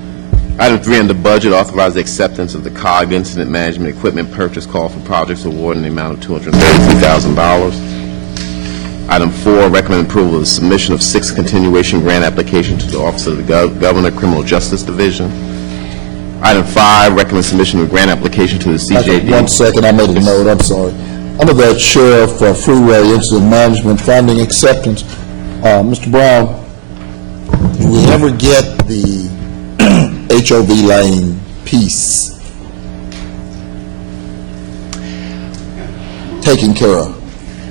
Item 3 on the budget, authorize the acceptance of the COG Incident Management Equipment Purchase Call for Projects Award in the amount of $233,000. Item 4, recommend approval of the submission of 6 continuation grant applications to the Office of the Governor Criminal Justice Division. Item 5, recommend submission of grant application to the CJD. 1 second, I made a note, I'm sorry. Under that Sheriff Freeway Incident Management Funding Acceptance, Mr. Brown, do we ever get the HOV lane piece taken care of?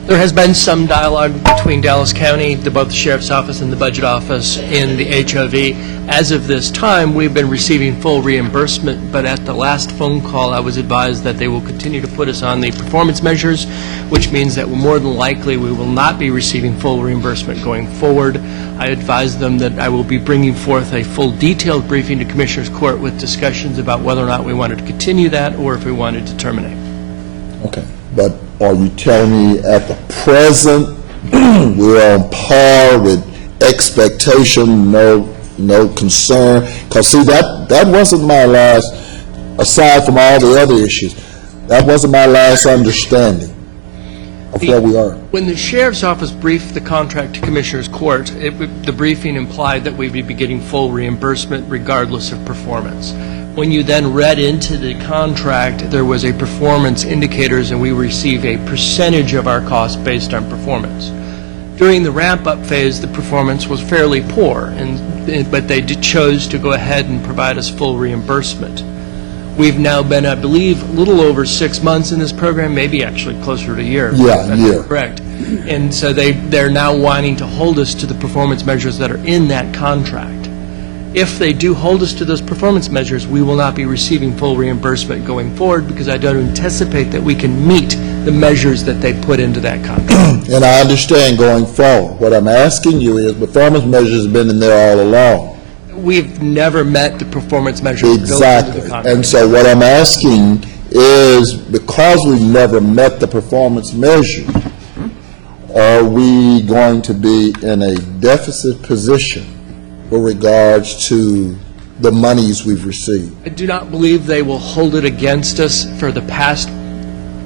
There has been some dialogue between Dallas County, both the Sheriff's Office and the Budget Office, in the HOV. As of this time, we've been receiving full reimbursement, but at the last phone call, I was advised that they will continue to put us on the performance measures, which means that more than likely we will not be receiving full reimbursement going forward. I advised them that I will be bringing forth a full detailed briefing to Commissioners Court with discussions about whether or not we wanted to continue that or if we wanted to terminate. Okay, but are you telling me at the present we're on par with expectation, no concern? Because see, that wasn't my last, aside from all the other issues, that wasn't my last understanding of where we are. When the Sheriff's Office briefed the contract to Commissioners Court, the briefing implied that we'd be getting full reimbursement regardless of performance. When you then read into the contract, there was a performance indicators, and we receive a percentage of our cost based on performance. During the ramp-up phase, the performance was fairly poor, but they chose to go ahead and provide us full reimbursement. We've now been, I believe, a little over 6 months in this program, maybe actually closer to a year. Yeah, a year. Correct. And so they're now wanting to hold us to the performance measures that are in that contract. If they do hold us to those performance measures, we will not be receiving full reimbursement going forward because I don't anticipate that we can meet the measures that they put into that contract. And I understand going forward. What I'm asking you is, performance measures have been in there all along. We've never met the performance measures built into the Exactly. contract. And so what I'm asking is, because we've never met the performance measure, are we going to be in a deficit position with regards to the monies we've received? I do not believe they will hold it against us for the past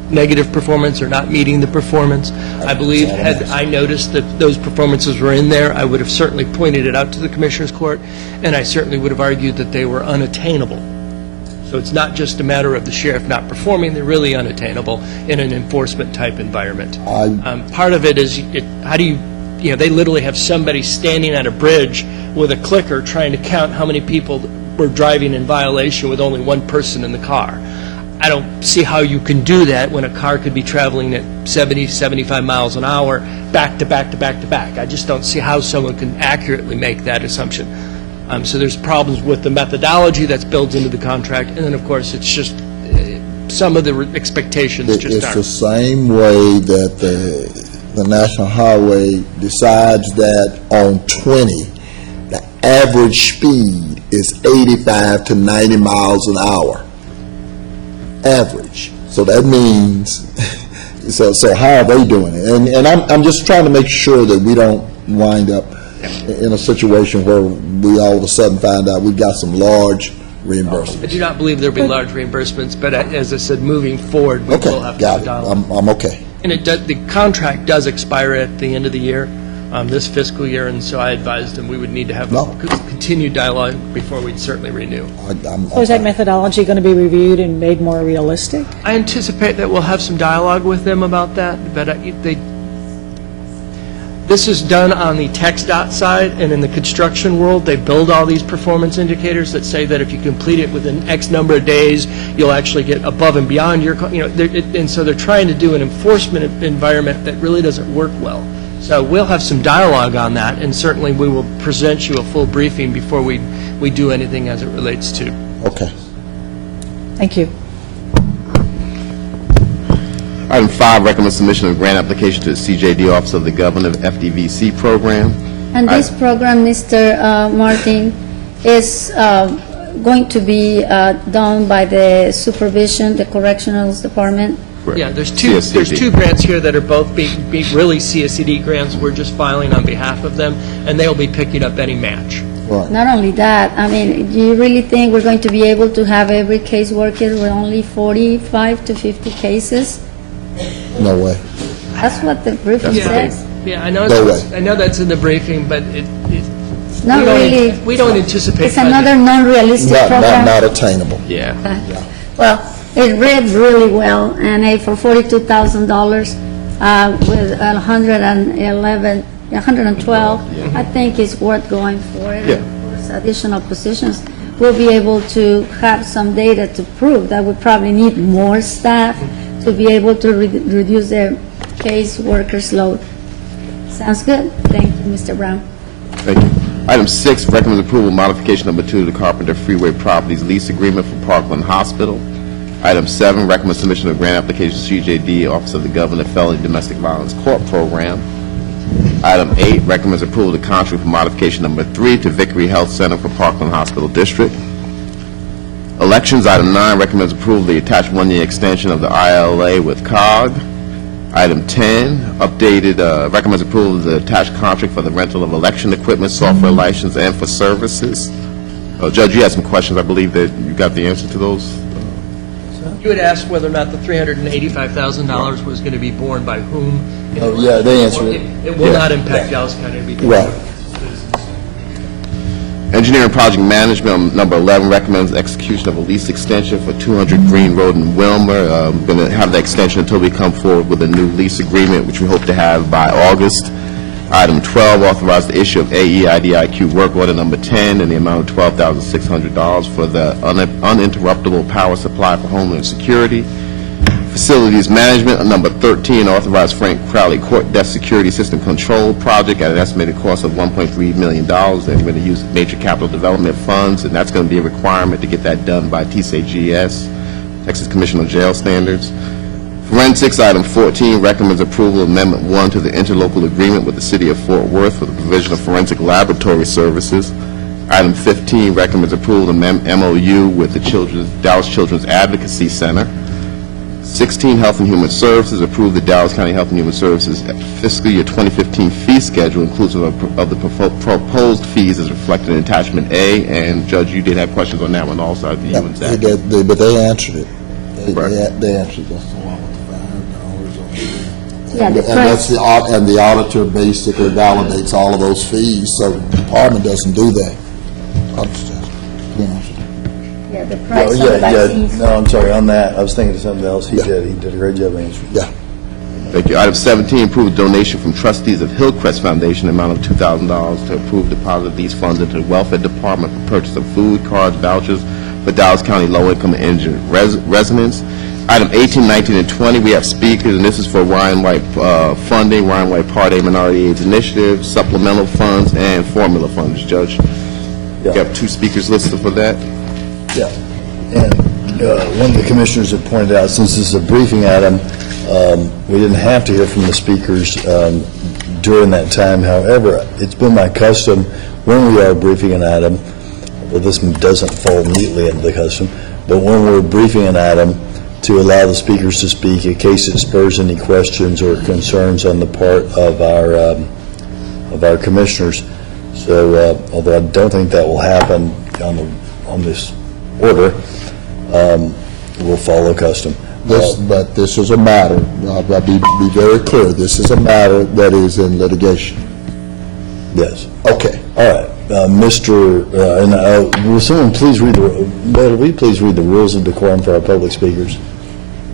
negative performance or not meeting the performance. I believe had I noticed that those performances were in there, I would have certainly pointed it out to the Commissioners Court, and I certainly would have argued that they were unattainable. So it's not just a matter of the sheriff not performing, they're really unattainable in an enforcement-type environment. Part of it is, how do you know, they literally have somebody standing at a bridge with a clicker trying to count how many people were driving in violation with only one person in the car. I don't see how you can do that when a car could be traveling at 70, 75 miles an hour, back to back to back to back. I just don't see how someone can accurately make that assumption. So there's problems with the methodology that's built into the contract, and then, of course, it's just some of the expectations just It's aren't. the same way that the National Highway decides that on 20, the average speed is 85 to 90 miles an hour. Average. So that means, so how are they doing it? And I'm just trying to make sure that we don't wind up in a situation where we all of a sudden find out we've got some large reimbursements. I do not believe there'll be large reimbursements, but as I said, moving forward, we will have to Got it. dialogue. I'm okay. And the contract does expire at the end of the year, this fiscal year, and so I advised them we would need to have continued dialogue before we'd certainly renew. So is that methodology going to be reviewed and made more realistic? I anticipate that we'll have some dialogue with them about that, but this is done on the TxDOT side, and in the construction world, they build all these performance indicators that say that if you complete it within X number of days, you'll actually get above and beyond your, and so they're trying to do an enforcement environment that really doesn't work well. So we'll have some dialogue on that, and certainly we will present you a full briefing before we do anything as it relates to. Okay. Thank you. Item 5, recommend submission of grant application to the CJD Office of the Governor FDVC program. And this program, Mr. Martin, is going to be done by the supervision, the Correctional Department. Yeah, there's two grants here that are both being really CSCD grants. We're just filing on behalf of them, and they'll be picking up any match. Not only that, I mean, do you really think we're going to be able to have every caseworker with only 45 to 50 cases? No way. That's what the briefing says. Yeah, I know. No I know that's in the briefing, but Not really. We don't anticipate. It's another non-realistic program. Not attainable. Yeah. Well, it read really well, and for $42,000 with 112, I think it's worth going for it. Yeah. Of course, additional positions, we'll be able to have some data to prove that we probably need more staff to be able to reduce their case workers' load. Sounds good. Thank you, Mr. Brown. Thank you. Item 6, recommend approval modification number 2 to the Carpenter Freeway Properties lease agreement for Parkland Hospital. Item 7, recommend submission of grant application to CJD, Office of the Governor Felony Domestic Violence Court Program. Item 8, recommends approval of the contract for modification number 3 to Vickery Health Center for Parkland Hospital District. Elections, item 9, recommends approval of the attached one-year extension of the ILA with COG. Item 10, updated, recommends approval of the attached contract for the rental of election equipment, software license, and for services. Judge, you had some questions. I believe that you got the answer to those. You had asked whether or not the $385,000 was going to be borne by whom. Oh, yeah, they answered it. It will not impact Dallas County. It'll be borne Right. by citizens. Engineering Project Management, number 11, recommends execution of a lease extension for 200 Green Road in Wilmer. We're going to have the extension until we come forward with a new lease agreement, which we hope to have by August. Item 12, authorize the issue of AEIDIQ work order number 10 in the amount of $12,600 for the uninterruptible power supply for Homeland Security. Facilities Management, number 13, authorize Frank Crowley Court Desk Security System Control Project at an estimated cost of $1.3 million. And we're going to use major capital development funds, and that's going to be a requirement to get that done by TCGS, Texas Commission on Jail Standards. Forensics, item 14, recommends approval of Amendment 1 to the interlocal agreement with the City of Fort Worth for the provision of forensic laboratory services. Item 15, recommends approval of MOU with the Dallas Children's Advocacy Center. 16, Health and Human Services, approve the Dallas County Health and Human Services fiscal year 2015 fee schedule inclusive of the proposed fees as reflected in attachment A. And Judge, you did have questions on that one also. But they answered it. Right. They answered it. Yeah, the And that's and the auditor basically validates all of those fees, so the department doesn't do that. Yeah, the price of vaccines. No, I'm sorry, on that, I was thinking of something else. He did a great job answering. Yeah. Thank you. Item 17, approve a donation from trustees of Hillcrest Foundation, amount of $2,000 to approve deposit of these funds into the Welfare Department for purchase of food, cards, vouchers for Dallas County low-income and indigent residents. Item 18, 19, and 20, we have speakers, and this is for Ryan White funding, Ryan White Part A Minority AIDS Initiative, supplemental funds, and formula funds. Judge, you have 2 speakers listed for that. Yeah, and one of the commissioners had pointed out, since this is a briefing item, we didn't have to hear from the speakers during that time. However, it's been my custom when we are briefing an item, well, this doesn't fall neatly into the custom, but when we're briefing an item, to allow the speakers to speak in case it spurs any questions or concerns on the part of our commissioners. So, although I don't think that will happen on this order, we'll follow custom. But this is a matter, I'll be very clear, this is a matter that is in litigation. Yes. Okay. All right. Will someone please read will we please read the rules of decorum for our public speakers?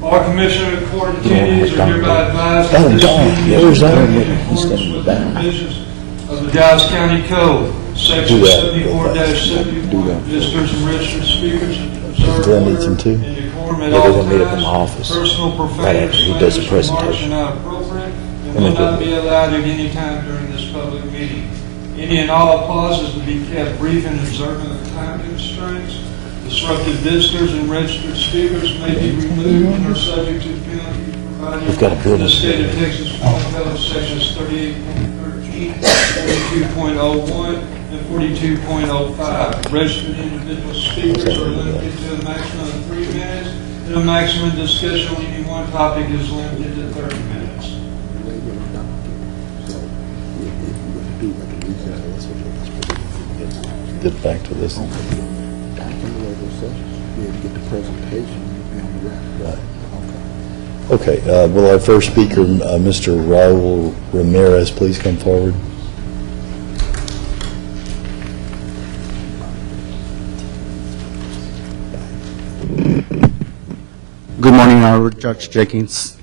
All commissioners of the court attendees are hereby advised that this meeting is in accordance with the provisions of the Dallas County Code, Section 74-71, visitors and registered speakers observe order and decorum at all times. Personal profanity, remarks are not appropriate and will not be allowed at any time during this public meeting. Any and all applause is to be kept brief and observant of time constraints. Disruptive visitors and registered speakers may be removed and are subject to the penalty providing We've got a building. in the state of Texas, Code sections 38.13, 42.01, and 42.05. Registered individual speakers are limited to a maximum of 3 minutes, and a maximum discussion on any one topic is limited to 30 minutes. Get back to this. Right. Okay, will our first speaker, Mr. Raul Ramirez, please come forward? Good morning, Honorable Judge Jenkins,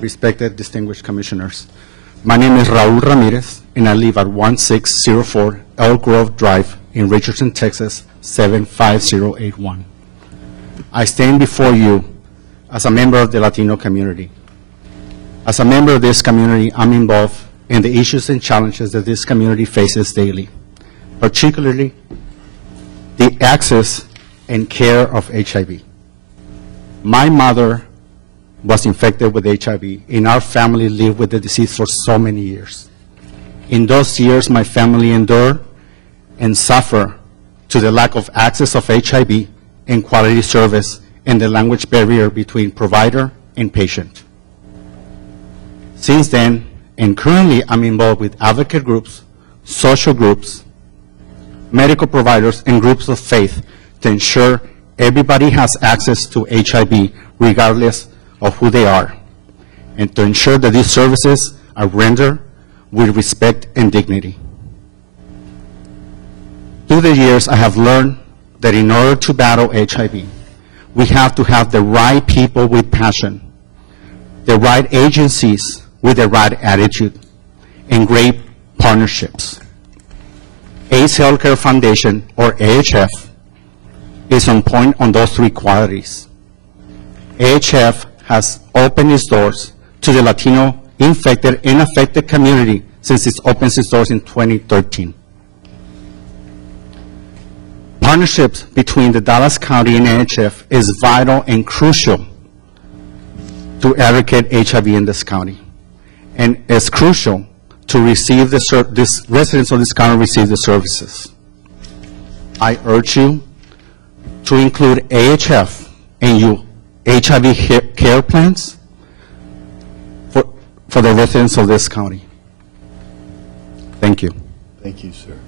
respected distinguished commissioners. My name is Raul Ramirez, and I live at 1604 Elk Grove Drive in Richardson, Texas, 75081. I stand before you as a member of the Latino community. As a member of this community, I'm involved in the issues and challenges that this community faces daily, particularly the access and care of HIV. My mother was infected with HIV, and our family lived with the disease for so many years. In those years, my family endured and suffered to the lack of access of HIV and quality service and the language barrier between provider and patient. Since then, and currently, I'm involved with advocate groups, social groups, medical providers, and groups of faith to ensure everybody has access to HIV regardless of who they are, and to ensure that these services are rendered with respect and dignity. Through the years, I have learned that in order to battle HIV, we have to have the right people with passion, the right agencies with the right attitude, and great partnerships. AIDS Healthcare Foundation, or AHF, is on point on those three qualities. AHF has opened its doors to the Latino infected and affected community since it opened its doors in 2013. Partnerships between the Dallas County and AHF is vital and crucial to eradicate HIV in this county, and is crucial to receive the residents of this county receive the services. I urge you to include AHF in your HIV care plans for the residents of this county. Thank you. Thank you, sir.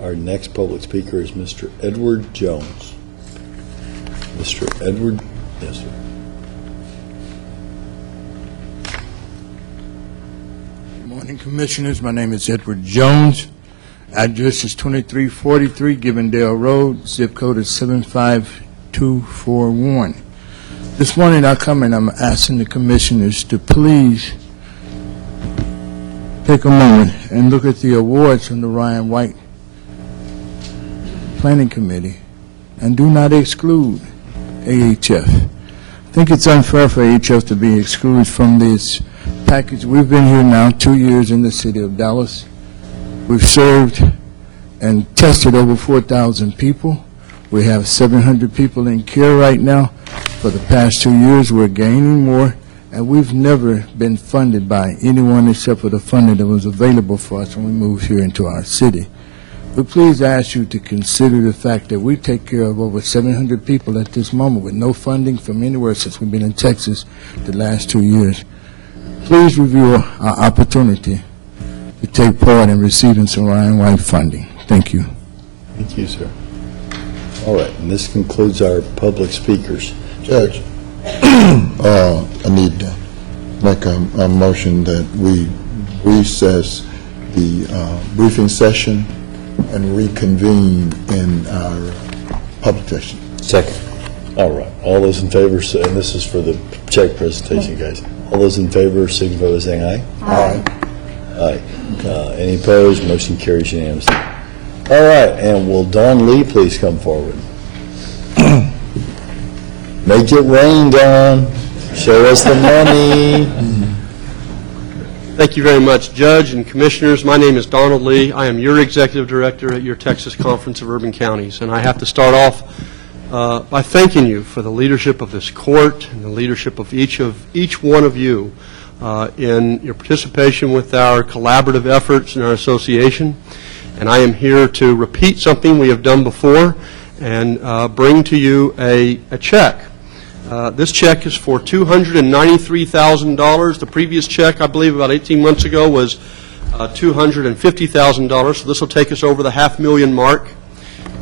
Our next public speaker is Mr. Edward Jones. Mr. Edward, yes, sir. Good morning, Commissioners. My name is Edward Jones. Address is 2343 Gibbondale Road. Zip code is 75241. This morning I come and I'm asking the Commissioners to please take a moment and look at the awards from the Ryan White Planning Committee and do not exclude AHF. I think it's unfair for AHF to be excluded from this package. We've been here now 2 years in the city of Dallas. We've served and tested over 4,000 people. We have 700 people in care right now. For the past 2 years, we're gaining more, and we've never been funded by anyone except for the funding that was available for us when we moved here into our city. But please ask you to consider the fact that we take care of over 700 people at this moment with no funding from anywhere since we've been in Texas the last 2 years. Please review our opportunity to take part in receiving some Ryan White funding. Thank you. Thank you, sir. All right, and this concludes our public speakers. Judge, I need to make a motion that we recess the briefing session and reconvene in our public session. Second. All right, all those in favor, and this is for the check presentation, guys. All those in favor, signify by saying aye. Aye. Aye. Any opposed? Motion carries unanimously. All right, and will Don Lee please come forward? Make it rain, Don. Show us the money. Thank you very much, Judge and Commissioners. My name is Donald Lee. I am your Executive Director at your Texas Conference of Urban Counties, and I have to start off by thanking you for the leadership of this court and the leadership of each one of you in your participation with our collaborative efforts in our association. And I am here to repeat something we have done before and bring to you a check. This check is for $293,000. The previous check, I believe about 18 months ago, was $250,000, so this will take us over the $500,000 mark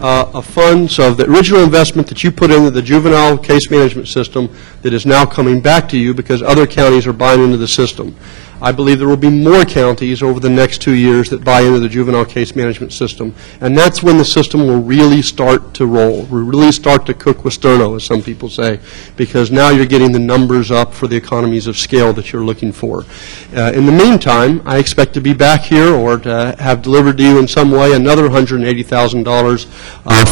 of funds of the original investment that you put into the juvenile case management system that is now coming back to you because other counties are buying into the system. I believe there will be more counties over the next 2 years that buy into the juvenile case management system, and that's when the system will really start to roll, will really start to cook with sterno, as some people say, because now you're getting the numbers up for the economies of scale that you're looking for. In the meantime, I expect to be back here or to have delivered to you in some way another $180,000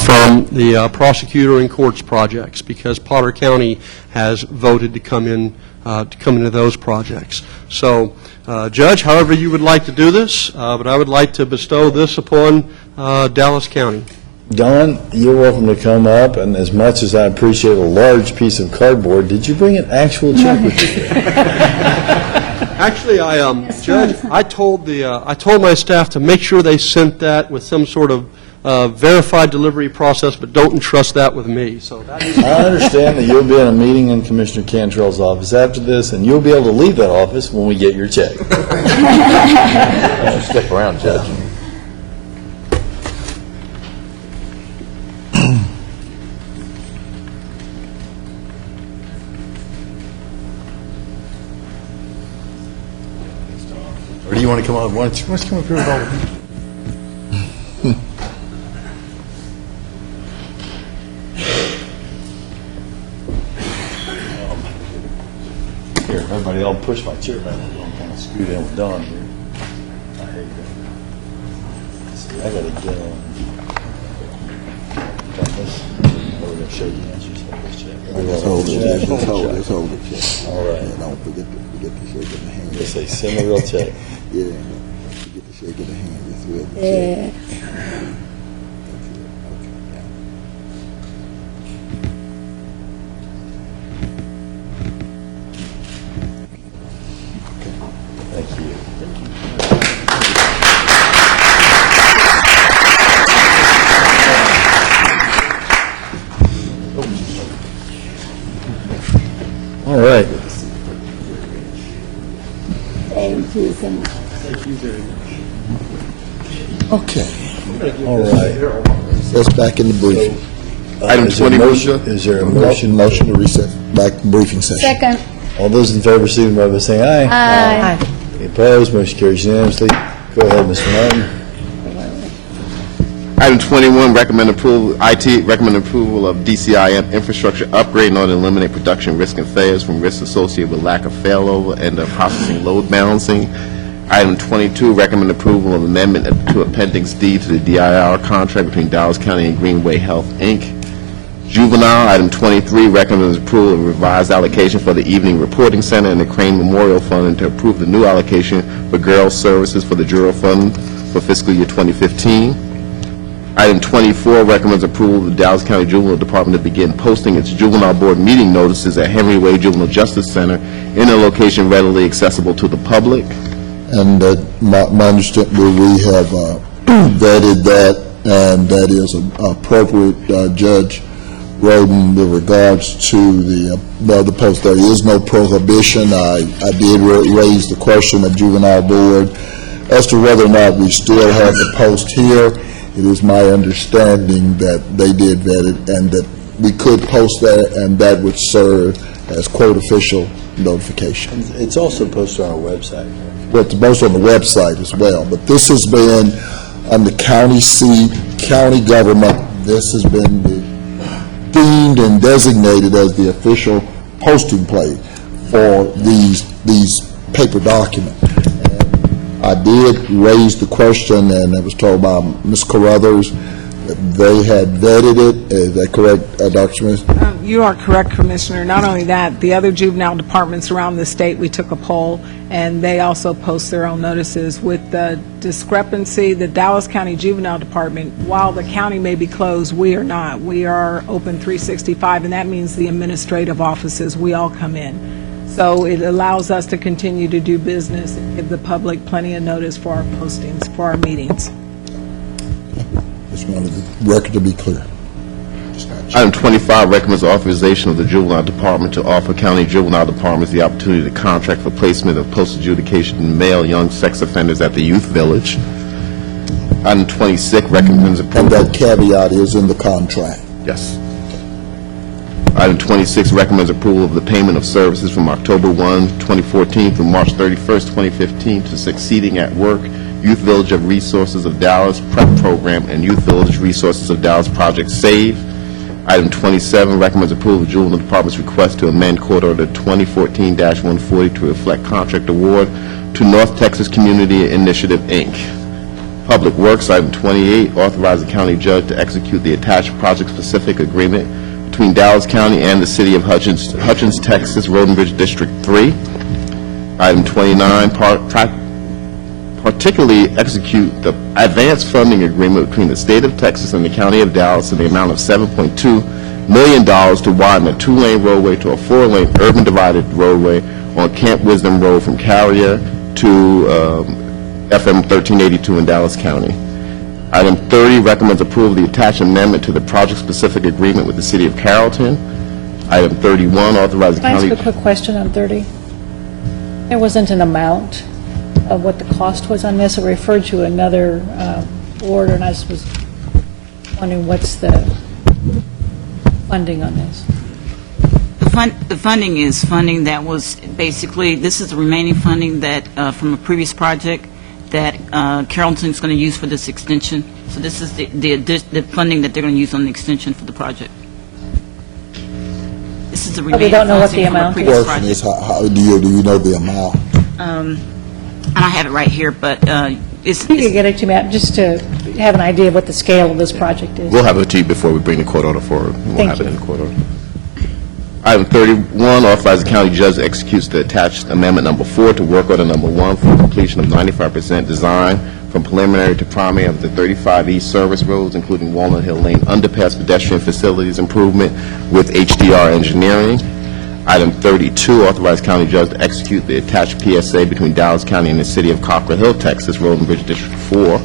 from the prosecutor and courts projects, because Potter County has voted to come into those projects. So, Judge, however you would like to do this, but I would like to bestow this upon Dallas County. Don, you're welcome to come up, and as much as I appreciate a large piece of cardboard, did you bring an actual check with you? Actually, Judge, I told my staff to make sure they sent that with some sort of verified delivery process, but don't entrust that with me. So that is I understand that you'll be in a meeting in Commissioner Cantrell's office after this, and you'll be able to leave that office when we get your check. Stick around, Judge. Or do you want to come up? Why don't you come up here with all of them? Here, everybody, I'll push my chair back. I'm kind of screwed in with Don here. I hate that. See, I got to get on. We're going to shake hands. Just hold this check. Just hold it. Just hold it. All right. Yeah, don't forget to shake in the hand. Just say, send me a real check. Yeah, don't forget to shake in the hand. Just real check. Thank you. All right. Thank you so much. Okay. All right. That's back in the briefing. Item Is there a 20, motion? Is there a motion? Motion to reset back to briefing session. Second. All those in favor, signify by saying aye. Aye. Any opposed? Motion carries unanimously. Go ahead, Mr. Martin. Item 21, recommend approval of DCI infrastructure upgrade in order to eliminate production risk and failures from risks associated with lack of failover and processing load balancing. Item 22, recommend approval of amendment to Appendix D to the DIR contract between Dallas County and Greenway Health, Inc. Juvenile, item 23, recommends approval of revised allocation for the Evening Reporting Center and the Crane Memorial Fund, and to approve the new allocation for girls' services for the Juror Fund for fiscal year 2015. Item 24, recommends approval of the Dallas County Juvenile Department to begin posting its juvenile board meeting notices at Henry Way Juvenile Justice Center in a location readily accessible to the public. And my understanding, we have vetted that, and that is appropriate, Judge Roden, with regards to the other post. There is no prohibition. I did raise the question of juvenile board as to whether or not we still have the post here. It is my understanding that they did vet it and that we could post that, and that would serve as quote official notification. It's also posted on our website. Well, it's posted on the website as well, but this has been on the county seat, county government. This has been deemed and designated as the official posting place for these paper documents. I did raise the question, and I was told by Ms. Carruthers they had vetted it. Is that correct, Dr. Smith? You are correct, Commissioner. Not only that, the other juvenile departments around the state, we took a poll, and they also post their own notices. With the discrepancy, the Dallas County Juvenile Department, while the county may be closed, we are not. We are open 365, and that means the administrative offices, we all come in. So it allows us to continue to do business and give the public plenty of notice for our postings, for our meetings. Just wanted the record to be clear. Item 25 recommends authorization of the Juvenile Department to offer county juvenile departments the opportunity to contract for placement of post-adjudication male young sex offenders at the Youth Village. Item 26 recommends approval. And that caveat is in the contract. Yes. Item 26 recommends approval of the payment of services from October 1, 2014 through March 31st, 2015 to Succeeding at Work, Youth Village of Resources of Dallas PrEP Program, and Youth Village Resources of Dallas Project SAVE. Item 27 recommends approval of the Juvenile Department's request to amend Court Order 2014-140 to reflect contract award to North Texas Community Initiative, Inc. Public Works, item 28, authorize the county judge to execute the attached project-specific agreement between Dallas County and the City of Hutchins, Texas, Road and Bridge District 3. Item 29, particularly execute the advance funding agreement between the State of Texas and the County of Dallas in the amount of $7.2 million to widen a 2-lane roadway to a 4-lane urban divided roadway on Camp Wisdom Road from Carrier to FM 1382 in Dallas County. Item 30 recommends approval of the attached amendment to the project-specific agreement with the City of Carrollton. Item 31, authorize the Can I county... ask a quick question on 30? There wasn't an amount of what the cost was on this. It referred to another order, and I just was wondering what's the funding on this? The funding is funding that was basically, this is the remaining funding that from a previous project that Carrollton's going to use for this extension. So this is the funding that they're going to use on the extension for the project. This is the remaining we don't know what funding the from a amount previous Question project. is, how do you know the amount? And I have it right here, but it's... If you could get it to me, just to have an idea of what the scale of this project is. We'll have it to you before we bring the court order forward. We'll Thank have you. it in the court order. Item 31, authorize the county judge to execute the attached amendment number 4 to work order number 1 for completion of 95% design from preliminary to primary of the 35 East service roads, including Walnut Hill Lane underpass pedestrian facilities improvement with HDR Engineering. Item 32, authorize county judge to execute the attached PSA between Dallas County and the City of Cockrell Hill, Texas, Road and Bridge District 4.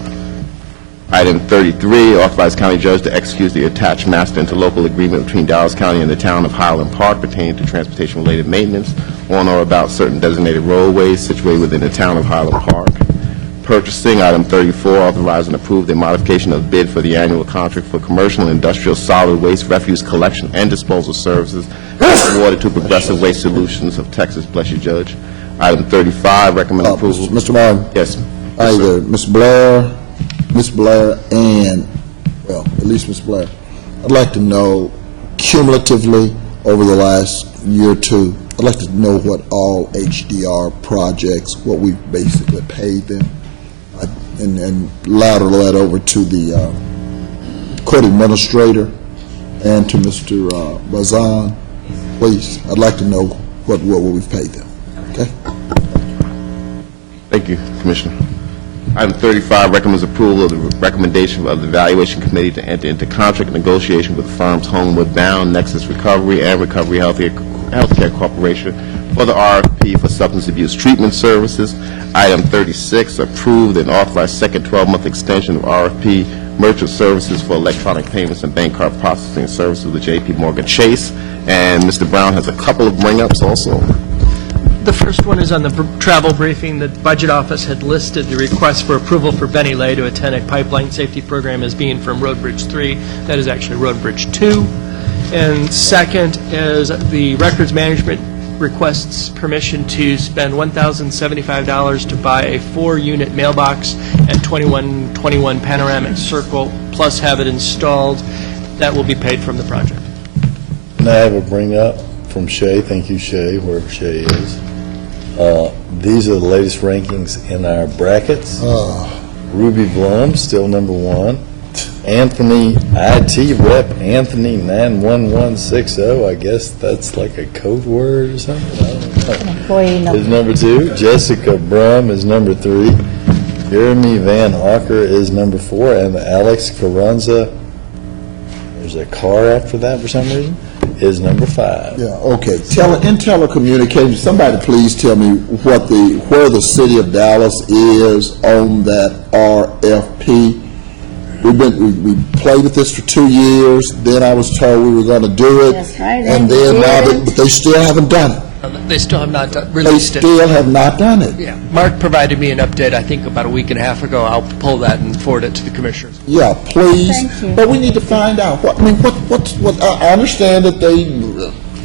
Item 33, authorize county judge to execute the attached master interlocal agreement between Dallas County and the town of Highland Park pertaining to transportation-related maintenance on or about certain designated roadways situated within the town of Highland Park. Purchasing, item 34, authorize and approve the modification of bid for the annual contract for commercial and industrial solid waste refuse collection and disposal services awarded to Progressive Waste Solutions of Texas. Bless you, Judge. Item 35, recommend approval. Mr. Martin? Yes. Either Ms. Blair, and, well, at least Ms. Blair, I'd like to know cumulatively over the last year or two, I'd like to know what all HDR projects, what we've basically paid them, and lateral that over to the court administrator and to Mr. Bazan, please. I'd like to know what we've paid them, okay? Thank you, Commissioner. Item 35 recommends approval of the recommendation of the Evaluation Committee to enter into contract negotiation with the firms Homewood Bound, Nexus Recovery, and Recovery Healthcare Corporation for the RFP for substance abuse treatment services. Item 36, approved and authorized second 12-month extension of RFP merchant services for electronic payments and bank card processing services with J.P. Morgan Chase. And Mr. Brown has a couple of bring-ups also. The first one is on the travel briefing. The Budget Office had listed the request for approval for Benny Lay to attend a pipeline safety program as being from Road Bridge 3. That is actually Road Bridge 2. And second is the Records Management requests permission to spend $1,075 to buy a 4-unit mailbox and 2121 panoramic circle, plus have it installed. That will be paid from the project. And I have a bring-up from Shay. Thank you, Shay, wherever Shay is. These are the latest rankings in our brackets. Ruby Blum, still number 1. Anthony, IT Rep Anthony 91160, I guess that's like a code word or something, I don't know. Employee number. Is number 2. Jessica Brum is number 3. Jeremy Van Hawker is number 4. And Alex Carranza, there's a car after that for some reason, is number 5. Yeah, okay. In telecommunications, somebody please tell me where the city of Dallas is on that RFP. We played with this for 2 years, then I was told we were going to do it. That's right, And then but they still haven't done it. They still have not They released it. still have not done it. Yeah, Mark provided me an update, I think, about a week and a half ago. I'll pull that and forward it to the commissioners. Yeah, please. Thank you. But we need to find out, I understand that they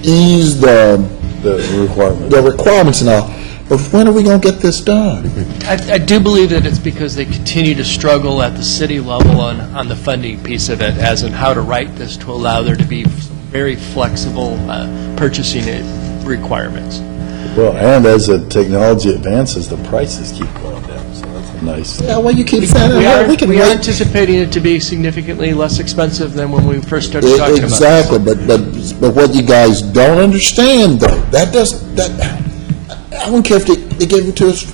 ease the requirements and all, but when are we going to get this done? I do believe that it's because they continue to struggle at the city level on the funding piece of it, as in how to write this to allow there to be some very flexible purchasing requirements. Well, and as the technology advances, the prices keep going down, so that's a nice thing. Yeah, well, you keep saying that. We can We are wait. anticipating it to be significantly less expensive than when we first started talking about this. Exactly, but what you guys don't understand, though, I don't care if they gave it to us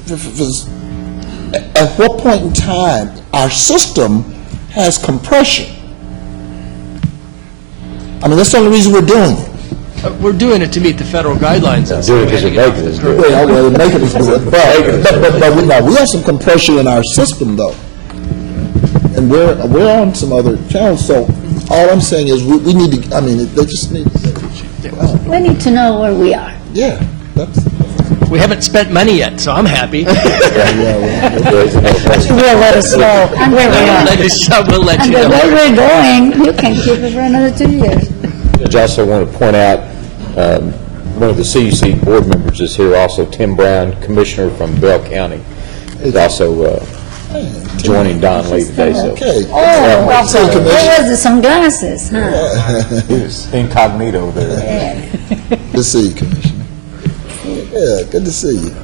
at what point in time our system has compression. I mean, that's the only reason we're doing it. We're doing it to meet the federal guidelines. and Doing it because handing it off makes this us group. Well, make it, but we have some compression in our system, though. And we're on some other channels, so all I'm saying is we need to, I mean, they just need, We need to know where we are. yeah, that's, We haven't spent money yet, so I'm happy. Will let us know. And where we are. We'll let And you the know. way we're going, you can keep it for another 2 years. Judge, I also want to point out, one of the CUC board members is here also, Tim Brown, Commissioner from Bell County, is also joining Don Lee today, so. okay. Oh, So, there Commissioner, was the sunglasses, huh? He was incognito there. good to see you, Commissioner. Yeah, good to see you.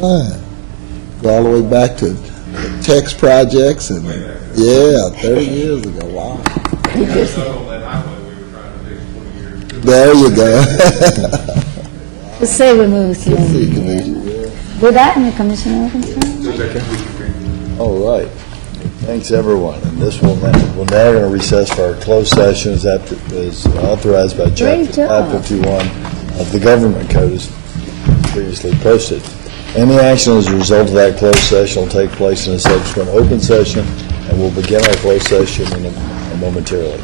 Go all the way back to text projects and, 30 years ago, wow. There you go. Let's say we move to. See you, Commissioner. With that, Commissioner Wilkinson? All right. Thanks, everyone. And this will now, we're now going to recess for our closed sessions as authorized by Great Chapter job. 551 of the Government Code as previously posted. Any action as a result of that closed session will take place in a subsequent open session, and we'll begin our closed session momentarily.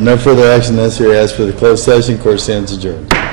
No further action necessary as for the closed session. Court stands adjourned.